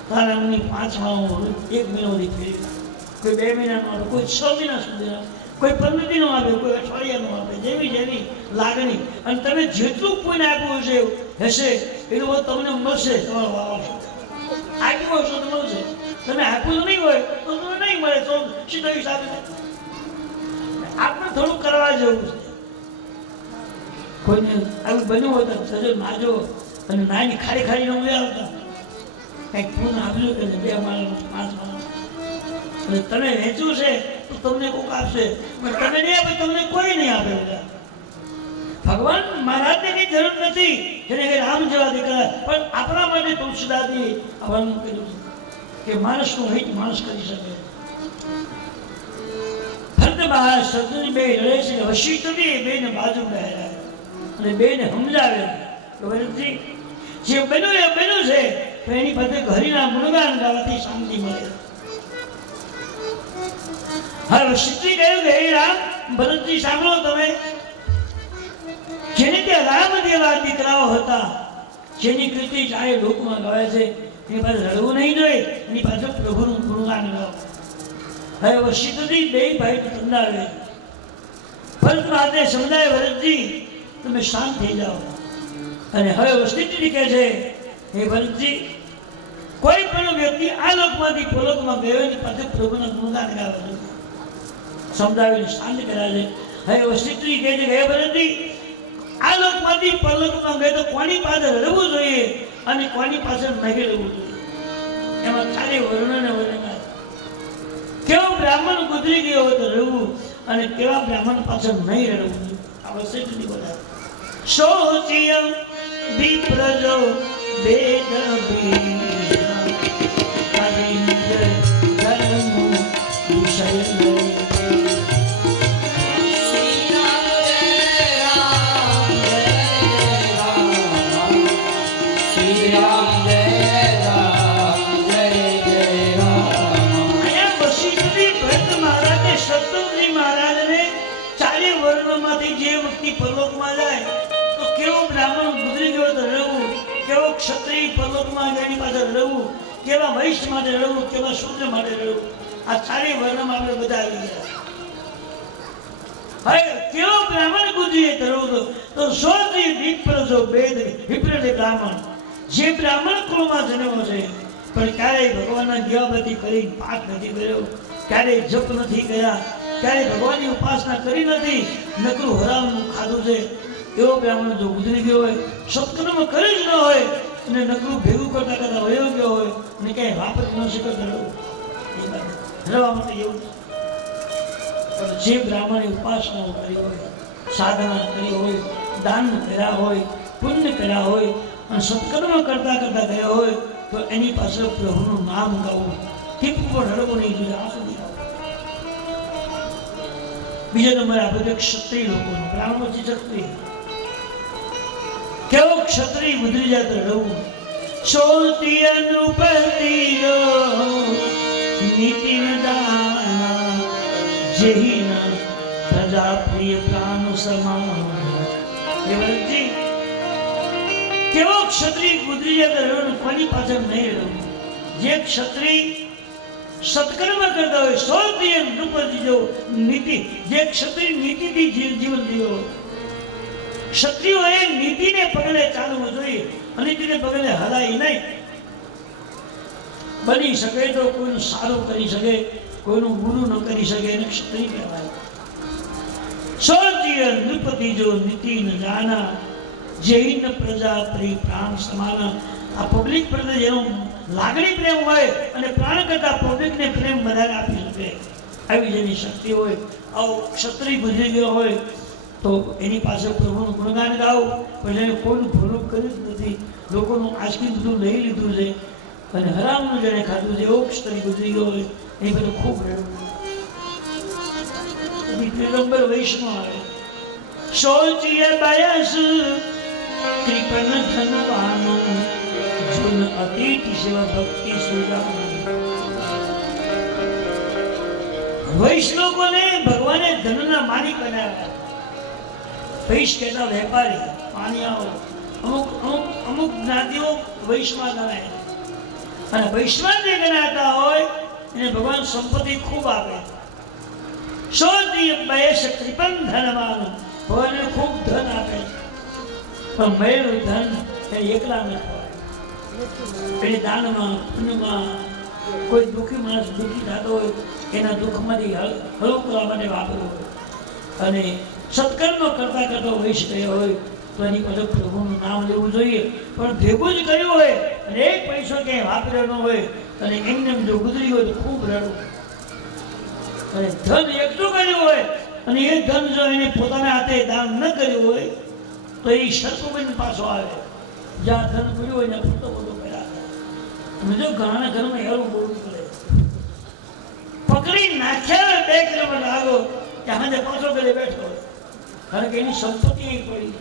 તારા નામની 5 માળો 1 મહિનો સુધી ફેરવી, કોઈ 2 મહિનાનો આપે, કોઈ 6 મહિના સુધી, કોઈ 15 દિનો આપે, કોઈ અઠવાડિયાનો આપે, જેવી જેવી લાગણી. અને તમે જેટલું કોઈને આપ્યું હશે એટલું તમને મળશે. તમારો વારો આપ્યું હશે તો મળશે. તમે આપ્યું નહીં હોય તો તમને નહીં મળે. તો સીધો હિસાબ આપણે થોડું કરવા જેવું છે. કોઈને આવું બન્યું હોય તો સજો નાજો અને નાની ખાડી ખાડી ન આવતા કંઈક પૂર્ણ આપજો કે 2 માળા 5 માળા અને તમે વેચ્યું છે તો તમને કોઈક આપશે, પણ તમે નહીં આપે તમને કોઈ નહીં આપે. બધા ભગવાન મહારાજને કઈ જરૂર નથી, જેને કઈ રામ જેવા દીકરા, પણ આપણા માટે તુલસીદાસજી આવવાનું કર્યું છે કે માણસનું હિત માણસ કરી શકે. ભરત મહારાજ શત્રુજી બે લડે છે. વશિષ્ઠજી બેને બાજુ બેહાડ્યા અને બેને સમજાવે ભરતજી જે બન્યું એ બન્યું છે, તો એની પાસે હરિના ગુણગાન ગાવાથી શાંતિ મળે. હવે વશિષ્ઠજી કહ્યું કે હે રામ, ભરતજી સાંભળો, તમે જેને ત્યાં રામ જેવા દીકરાઓ હતા, જેની કીર્તિ ચારે લોકમાં ગાવે છે, એની પાસે રડવું નહીં જોઈએ, એની પાસે પ્રભુનું ગુણગાન ગાઓ. હવે વશિષ્ઠજી બે ભાઈ સમજાવે. ભરત મહારાજને સમજાય, ભરતજી તમે શાંત થઈ જાઓ. અને હવે વશિષ્ઠજી કહે છે, હે ભરતજી, કોઈ પણ વ્યક્તિ આ લોકમાંથી પરલોકમાં ગયો એની પાસે પ્રભુના ગુણગાન ગાવે છે. સમજાવીને શાંત કર્યા છે. હવે વશિષ્ઠજી કહે છે, હે ભરતજી, આ લોકમાંથી પરલોકમાં ગયો તો કોની પાસે રડવું જોઈએ અને કોની પાસે નહીં રડવું જોઈએ? એમાં ખાલી વર્ણન વર્ણન. કેવો બ્રાહ્મણ ગુજરી ગયો હોય તો રડવું અને કેવા બ્રાહ્મણ પાસે નહીં રડવું. આ વશિષ્ઠજી બોલ્યા, શોચિયમ વિપ્રજો વેદ જે વ્યક્તિ પરલોકમાં જાય તો કેવો બ્રાહ્મણ ગુજરી ગયો તો રડવું, કેવો ક્ષત્રિય પરલોકમાં જાય એની પાસે રડવું, કેવા વૈશ્ય માટે રડવું, કેવા શૂદ્ર માટે રડવું. આ ચારે વર્ણમાં આપણે બધા આવી ગયા. હવે કેવો બ્રાહ્મણ ગુજરીએ તો રડવું તો સોથી વિપ્ર જો વેદ વિપ્ર જે બ્રાહ્મણ, જે બ્રાહ્મણ કુળમાં જન્મ્યો છે પણ ક્યારેય ભગવાનના દીવાબત્તી કરી પાઠ નથી કર્યો, ક્યારેય જપ નથી કર્યા, ક્યારે ભગવાનની ઉપાસના કરી નથી, નકરું હરામનું ખાધું છે, એવો બ્રાહ્મણ જો ગુજરી ગયો હોય, સત્કર્મ કરી જ ન હોય અને નકરું ભેગું કરતા કરતા વયો ગયો હોય અને ક્યાંય વાપરી ન શકે રડવા માટે એવું. પણ જે બ્રાહ્મણે ઉપાસનાઓ કરી હોય, સાધના કરી હોય, દાન કર્યા હોય, પુણ્ય કર્યા હોય અને સત્કર્મ કરતા કરતા ગયા હોય તો એની પાસે પ્રભુનું નામ ગાવું, ટીપું પણ રડવું નહીં જોઈએ. આ સુધી બીજો નંબર આપણે ક્ષત્રિય લોકોનો, બ્રાહ્મણો છે ક્ષત્રિય. કેવો ક્ષત્રિય ગુજરી જાય તો રડવું. શોતિ અનુપતિનો નીતિન દાના જેહીના પ્રજા પ્રિય પ્રાણ સમાન. કેવો ક્ષત્રિય ગુજરી જાય તો રડવું, કોની પાછળ નહીં રડવું. જે ક્ષત્રિય સત્કર્મ કરતા હોય, સૌથી નૃપતિ જો નીતિ, જે ક્ષત્રિય નીતિથી જીવન જીવો. ક્ષત્રિયોએ નીતિને પગલે ચાલવું જોઈએ, અનીતિને પગલે હલાય નહીં. બની શકે તો કોઈનું સારું કરી શકે, કોઈનું ગુરુ ન કરી શકે, એને ક્ષત્રિય કહેવાય. સૌથી નૃપતિ જો નીતિ ન જાના, જૈન પ્રજા પ્રિય પ્રાણ સમાના. આ પબ્લિક પ્રત્યે જેનો લાગણી પ્રેમ હોય અને પ્રાણ કરતા પબ્લિકને પ્રેમ વધારે આપી શકે, આવી જેની શક્તિ હોય, આવો ક્ષત્રિય બુદ્ધિ ગયો હોય તો એની પાસે પ્રભુનું ગુણગાન ગાવું. પણ એને કોઈનું ભૂલું કર્યું જ નથી, લોકોનું આશકી બધું લઈ લીધું છે અને હરામનું જેને ખાધું છે, એવો ક્ષત્રિય બુદ્ધિ ગયો હોય એની બધું ખૂબ રહેવું. નંબર વૈષ્ણવ આવે. શૌચિય બાયસ કૃપન ધનવાનો, જુન અતિથિ સેવા ભક્તિ સુજાનો. વૈષ્ણવોને ભગવાને ધનના માલિક બનાવ્યા. વૈશ કહેતા વેપારી, પાણીયાઓ. અમુક જ્ઞાતિઓ વૈષ્ણવ ગણાય અને વૈષ્ણવ જે ગણાતા હોય એને ભગવાન સંપત્તિ ખૂબ આપે. સૌથી બયસ કૃપન ધનવાન, ભગવાનને ખૂબ ધન આપે છે. પણ મળેલું ધન એ એકલા ન ખવાય. એટલે દાનમાં, પુણ્યમાં કોઈ દુઃખી માણસ દુઃખી થતો હોય એના દુઃખમાંથી હળવું કરવા માટે વાપરવું હોય. અને સત્કર્મ કરતા કરતા વૈશ ગયો હોય તો એની પાસે પ્રભુનું નામ લેવું જોઈએ. પણ ભેગું જ કર્યું હોય અને એક પૈસો ક્યાંય વાપર્યો ન હોય અને એમને જો ગુજરી હોય તો ખૂબ રડવું. અને ધન એકઠું કર્યું હોય અને એ ધન જો એને પોતાના હાથે દાન ન કર્યું હોય તો એ સરકુબેન પાછો આવે. જ્યાં ધન મળ્યું હોય ત્યાં પૂરતો બધો કર્યા. તમે જો ઘણા ઘરમાં એવું બોલવું પડે, પકડી નાખ્યા 2 કિલોમીટર આગો ત્યાં પાછો ઘરે બેઠો હોય, કારણ કે એની સંપત્તિ પડી.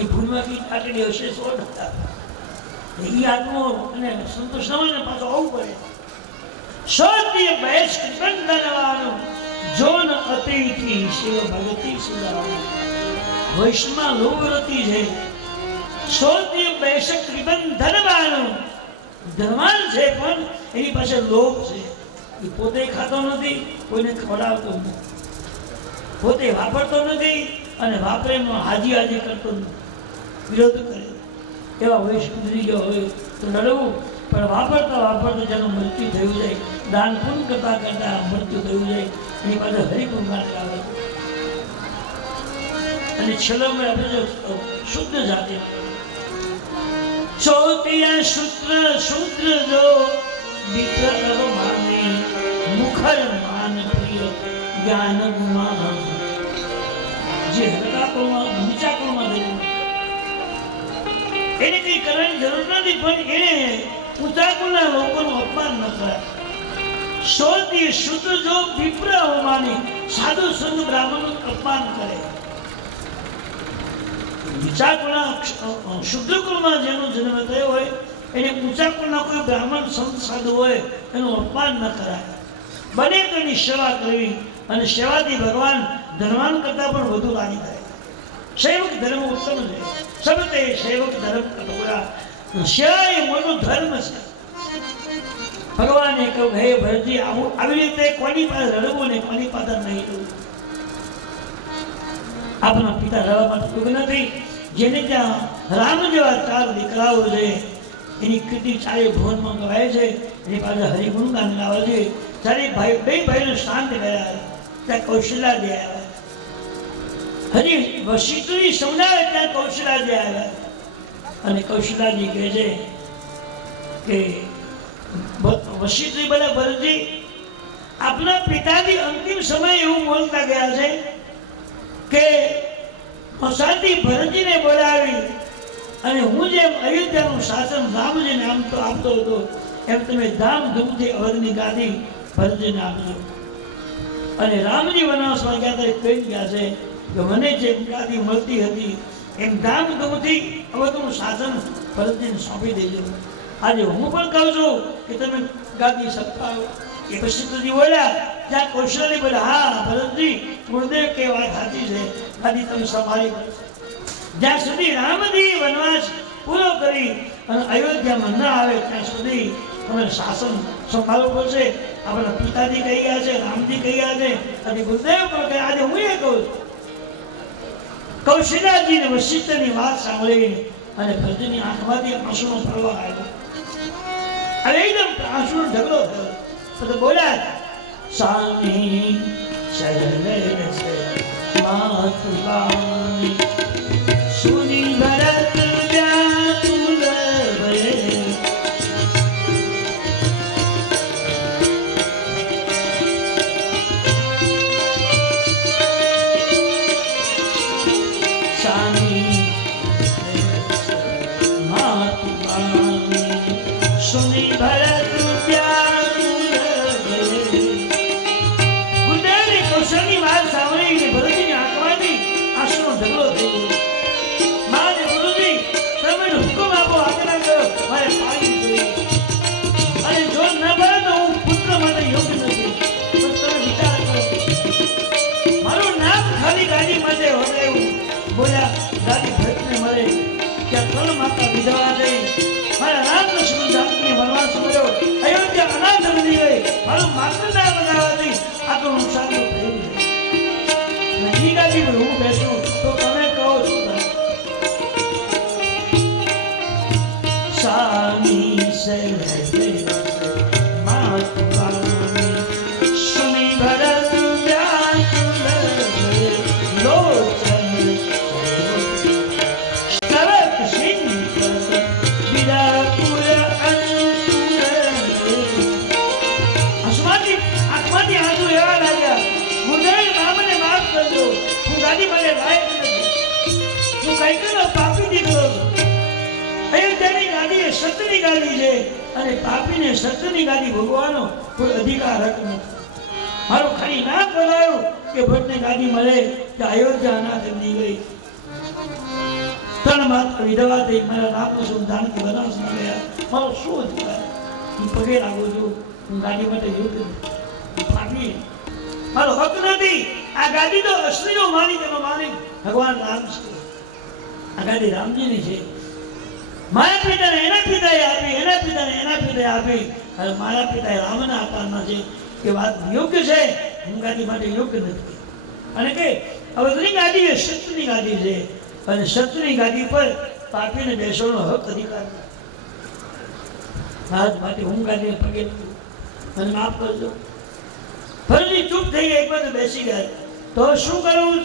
એ ભૂલમાંથી કાઢી હશે 100%. એ આત્મો અને સંતોષ ને પાછો આવવું પડે. સૌથી બેસ્ટ ધનવાનો, જોન અતિથિ શિવ ભગતિ સુધારવાનો. વૈષ્ણવ લોભરતી છે. સૌથી બેસ્ટ કૃપન ધનવાનો, ધનવાન છે પણ એની પાસે લોભ છે. એ પોતે ખાતો નથી, કોઈને ખવડાવતો નથી, પોતે વાપરતો નથી અને વાપરેમાં હાજી કરતો નથી, વિરોધ કરે. એવા વૈશ ગુજરી ગયો હોય તો લડવું. પણ વાપરતા જેનું મૃત્યુ થયું જાય, દાન પૂર્ણ કરતા કરતા મૃત્યુ થયું જાય, એની પાસે હરિપુરમાન આવે. અને છેલ્લો આપણે જો શુદ્ધ જાતિ, ચોતિયા શૂદ્ર જો વિગ્રહ માને, મુખર માન પ્રિય જ્ઞાન ગુમાન. જે હલકા કોળમાં નીચા કોળમાં થયું એને કઈ કરવાની જરૂર નથી, પણ એને ઊંચા કુળના લોકોનું અપમાન ન કરાય. સૌથી શુદ્ધ જો વિપ્ર માની, સાધુ સંત બ્રાહ્મણનું અપમાન કરે. નીચા કુળના શુદ્ધ કુળમાં જેનો જન્મ થયો હોય એને ઊંચા કુળના કોઈ બ્રાહ્મણ સંત સાધુ હોય એનું અપમાન ન કરાય. બને તો એની સેવા કરવી, અને સેવાથી ભગવાન ધનવાન કરતા પણ વધુ રાજી થાય. સેવક ધર્મ ઉત્તમ છે. સબતે સેવક ધર્મ કટોરા. સેવા એ મોટો ધર્મ છે. ભગવાને કહ્યું, હે ભરતજી, આવી રીતે કોની પાસે રડવું ને કોની પાસે નહીં રડવું. આપણા પિતા રડવા માટે ટૂંક નથી. જેને ત્યાં રામ જેવા 4 દીકરાઓ છે, એની કીર્તિ 4 ભુવનમાં ગવાય છે. એની પાસે હરિગુણ ગાન ગાવા છે. 4 ભાઈ, 2 ભાઈનો શાંત કર્યા. ત્યાં કૌશલ્યાજી આવ્યા. હજી વશિષ્ઠની સમજાવે ત્યાં કૌશલ્યાજી આવ્યા. અને કૌશલ્યાજી કહે છે કે વશિષ્ઠજી બોલે, ભરતજી, આપના પિતાજી અંતિમ સમય એવું બોલતા ગયા છે કે શાંતિ ભરતજીને બોલાવી અને હું જેમ અયોધ્યાનું શાસન રામજીને આપતો હતો એમ તમે ધામધૂમથી અવધની ગાદી ભરતજીને આપજો. અને રામજી વનવાસમાં ગયા ત્યારે કહી ગયા છે કે મને જે ગાદી મળતી હતી એમ ધામધૂમથી અવધનું શાસન ભરતજીને સોંપી દેજો. આજે હું પણ કહું છું કે તમે ગાદી સત્તાવો. એ વશિષ્ઠજી બોલ્યા, જ્યાં કૌશલ્ય બોલ્યા, હા ભરતજી, ગુરુદેવ કે વાત સાચી છે, ગાદી તમે સંભાળી પડશે. જ્યાં સુધી રામજી વનવાસ પૂરો કરી અને અયોધ્યામાં ન આવે ત્યાં સુધી અમે શાસન સંભાળવું પડશે. આપણા પિતાજી કહી ગયા છે, રામજી કહી ગયા છે, અને ગુરુદેવ પણ કહે. આજે હું એ કહું કૌશલ્યાજી ને વશિષ્ઠની વાત સાંભળીને અને ભરતની આંખમાંથી આંસુનો પ્રવાહ આવ્યો. અને એકદમ આંસુનો ઢગલો થયો. તો બોલ્યા, સાની શરણે છે માતુકાની સુની ભરત વ્યાકુલ ભયે. સાની માતુકાની સુની ભરત વ્યાકુલ ભયે. ગુરુદેવની કૌશલની વાત સાંભળીને ભરતની આંખમાંથી આંસુનો ઢગલો થઈ ગયો. મારે ગુરુજી તમે હુકમ આપો, આજ્ઞા કરો, મારે પાણી જોઈએ. અને જો ન મળે તો હું પુત્ર માટે યોગ્ય નથી. પણ તમે વિચાર કરો, મારું નામ ખાલી ગાડી માટે હવે એવું બોલ્યા. ગાડી ભરતને મળે ત્યાં ત્રણ માતા વિધવા થઈ. મારા રામ લક્ષ્મણ જાતની વનવાસ મળ્યો, અયોધ્યા અનાથ બની ગઈ. મારું માત્ર ના બનાવવાથી આટલું નુકસાન તો થયું છે. ઈ ગાડી પર હું બેસું તો તમે કહો છો સાની શરણે માતુકાની સુની ભરત વ્યાકુલ ભયે. લોચન સરક સિંહ વિરાકુલ અંકુર. આંખમાંથી આંસુ એવા લાગ્યા. ગુરુદેવ મામને માફ કરજો, હું ગાડી માટે લાયક નથી. હું કઈકનો પાપી દીકરો છું. અયોધ્યાની ગાડી એ સત્યની ગાડી છે અને પાપીને સત્યની ગાડી ભોગવાનો કોઈ અધિકાર હક નથી. મારું ખાલી નામ બોલાયું કે ભટ્ટને ગાડી મળે કે અયોધ્યા અનાથ બની ગઈ. ત્રણ માત્ર વિધવા થઈ. મારા નામનું શું જાણકી બનાસમાં ગયા. મારો શું અધિકાર? હું પગે લાગુ છું, હું ગાડી માટે યોગ્ય નથી. પાપી મારો હક નથી. આ ગાડી તો અસલીનો માલિક, એનો માલિક ભગવાન રામ છે. આ ગાડી રામજીની છે. મારા પિતાને એના પિતાએ આપી, એના પિતાને એના પિતાએ આપી, અને મારા પિતાએ રામના આકારમાં છે. એ વાત યોગ્ય છે, હું ગાડી માટે યોગ્ય નથી. અને કે હવે બધી ગાડી એ સત્યની ગાડી છે અને સત્યની ગાડી પર પાપીને બેસવાનો હક અધિકાર નથી. આજ માટે હું ગાડીને પગે લાગું, મને માફ કરજો. ફરી ચૂપ થઈ એક બાજુ બેસી ગયા. તો શું કરવું?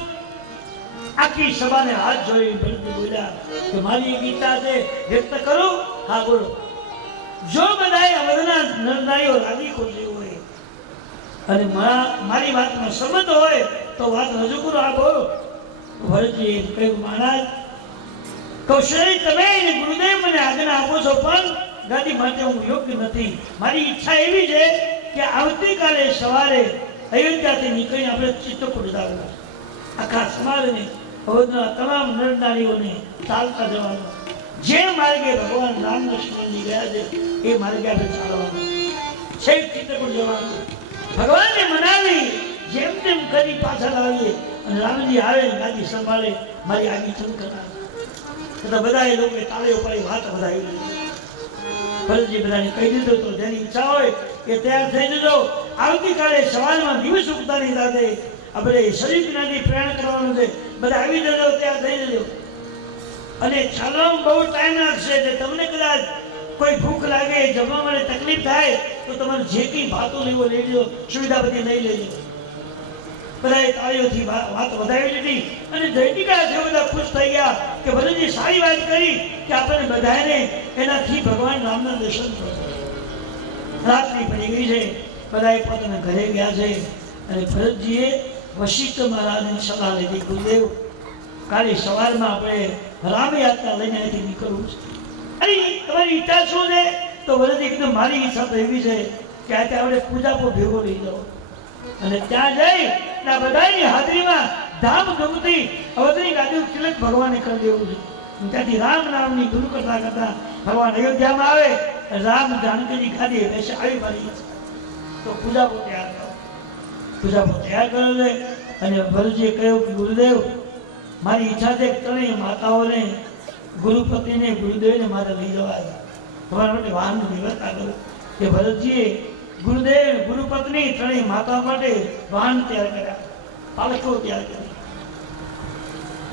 આખી સભાને હાથ જોડી ભરતજી બોલ્યા કે મારી ગીતા છે, વ્યક્ત કરું. હા બોલો. જો બધાએ અવધના નરનારીઓ રાજી ખુશી હોય અને મારી વાતમાં સંમત હોય તો વાત રજૂ કરો. આ બોલો. ભરતજીએ કહ્યું, મહારાજ કૌશલ્ય તમે અને ગુરુદેવ મને આજ્ઞા આપો છો, પણ ગાદી માટે હું યોગ્ય નથી. મારી ઈચ્છા એવી છે કે આવતીકાલે સવારે અયોધ્યાથી નીકળીને આપણે ચિત્તકૂટ જવાનું. આખા સમાજને, અવધના તમામ નરનારીઓને ચાલતા જવાનું. જે માર્ગે ભગવાન રામ લક્ષ્મણજી ગયા છે એ માર્ગે આપણે ચાલવાનું. છેક ચિત્તકૂટ જવાનું. ભગવાનને મનાવી જેમ તેમ કરી પાછા લાવીએ અને રામજી આવે ગાદી સંભાળે મારી આગી ચમકતા. તો બધાએ લોકોએ તાળીઓ પાડી વાત વધાવી. ભરતજી બધાને કહી દીધું તો જેની ઈચ્છા હોય એ તૈયાર થઈ જજો. આવતીકાલે સવારમાં દિવસ ઉગતાની સાથે આપણે શરીર નદી પ્રયાણ કરવાનું છે. બધા આવી જજો, તૈયાર થઈ જજો. અને ચાલવામાં બહુ ટાઈમ લાગશે એટલે તમને કદાચ કોઈ ભૂખ લાગે, જમવા માટે તકલીફ થાય તો તમારે જે કંઈ ભાતો લેવો લઈ લો, સુવિધા બધી લઈ લેજો. બધાએ તાળીઓથી વાત વધાવી લીધી અને જયતિકા છે બધા ખુશ થઈ ગયા કે ભરતજી સારી વાત કરી કે આપણને બધાને એનાથી ભગવાન રામના દર્શન થશે. રાત્રિ પડી ગઈ છે, બધાએ પોતાના ઘરે ગયા છે અને ભરતજીએ વશિષ્ઠ મહારાજની સલાહ લીધી. ગુરુદેવ, કાલે સવારમાં આપણે રામયાત્રા લઈને અહીંથી નીકળવું છે. અરે તમારી ઈચ્છા શું છે? તો ભરતજી એકદમ મારી ઈચ્છા તો એવી છે કે આજે આપણે પૂજાપો ભેગો લઈ જાઓ અને ત્યાં જઈ બધાની હાજરીમાં ધામધૂમથી અવધની ગાદી તિલક ભગવાને કરી દેવું છે. ત્યાંથી રામ નામની ગુરુ કરતા કરતા ભગવાન અયોધ્યામાં આવે. રામ જાનકીની ગાદી બેસે આવી મારી તો પૂજાપો તૈયાર કરો. પૂજાપો તૈયાર કર્યો છે અને ભરતજીએ કહ્યું કે ગુરુદેવ, મારી ઈચ્છા છે ત્રણેય માતાઓને, ગુરુપતિને, ગુરુદેવને મારે લઈ જવા છે. તમારા માટે વાહનની વ્યવસ્થા કરો. કે ભરતજીએ ગુરુદેવ ગુરુપત્ની ત્રણેય માતા માટે વાહન તૈયાર કર્યા, પાલકો તૈયાર કર્યા.